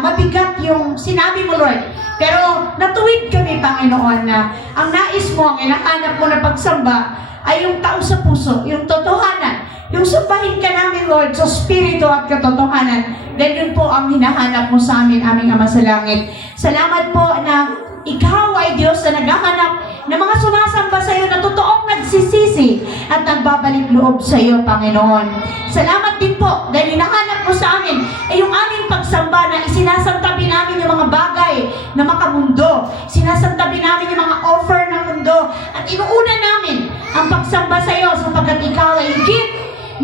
mabigat yung sinabi mo, Lord, pero natuwid kami, Panginoon, na ang nais mo, ang hinahanap mo na pagsamba ay yung tao sa puso, yung totohanan. Yung sambahin ka namin, Lord, sa spirito at katotohanan. Dahil yun po ang hinahanap mo sa amin, aming Ama sa Langit. Salamat po na ikaw ay Diyos na naghahanap ng mga sumasamba sa iyo na totoong nagsisisi at nagbabalik loob sa iyo, Panginoon. Salamat din po dahil hinahanap mo sa amin ay yung aming pagsamba na isinasantabi namin yung mga bagay na makamundo. Sinasantabi namin yung mga offer ng mundo at inuuna namin ang pagsamba sa iyo sapagkat ikaw ay higit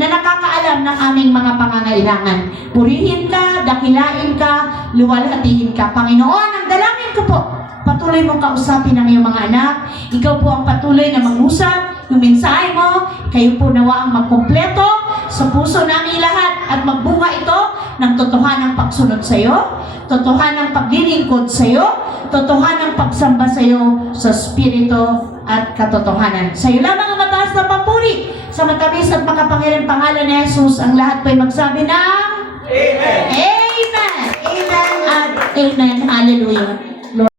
na nakakaalam ng aming mga pangangailangan. Purihin ka, dakilain ka, luwalhatiin ka. Panginoon, ang dalangin ko po, patuloy mong kausapin ang iyong mga anak. Ikaw po ang patuloy na mag-usap. Yung mensahe mo, kayo po nawa ang magkumpleto sa puso namin lahat at magbunga ito ng totohanang pagsunod sa iyo, totohanang paglilingkod sa iyo, totohanang pagsamba sa iyo sa spirito at katotohanan. Sa iyo lamang ang mataas na papuri sa matamis at makapangyarihang pangalan ni Jesus. Ang lahat po'y magsabi ng Amen! Amen! Amen! At Amen! Hallelujah!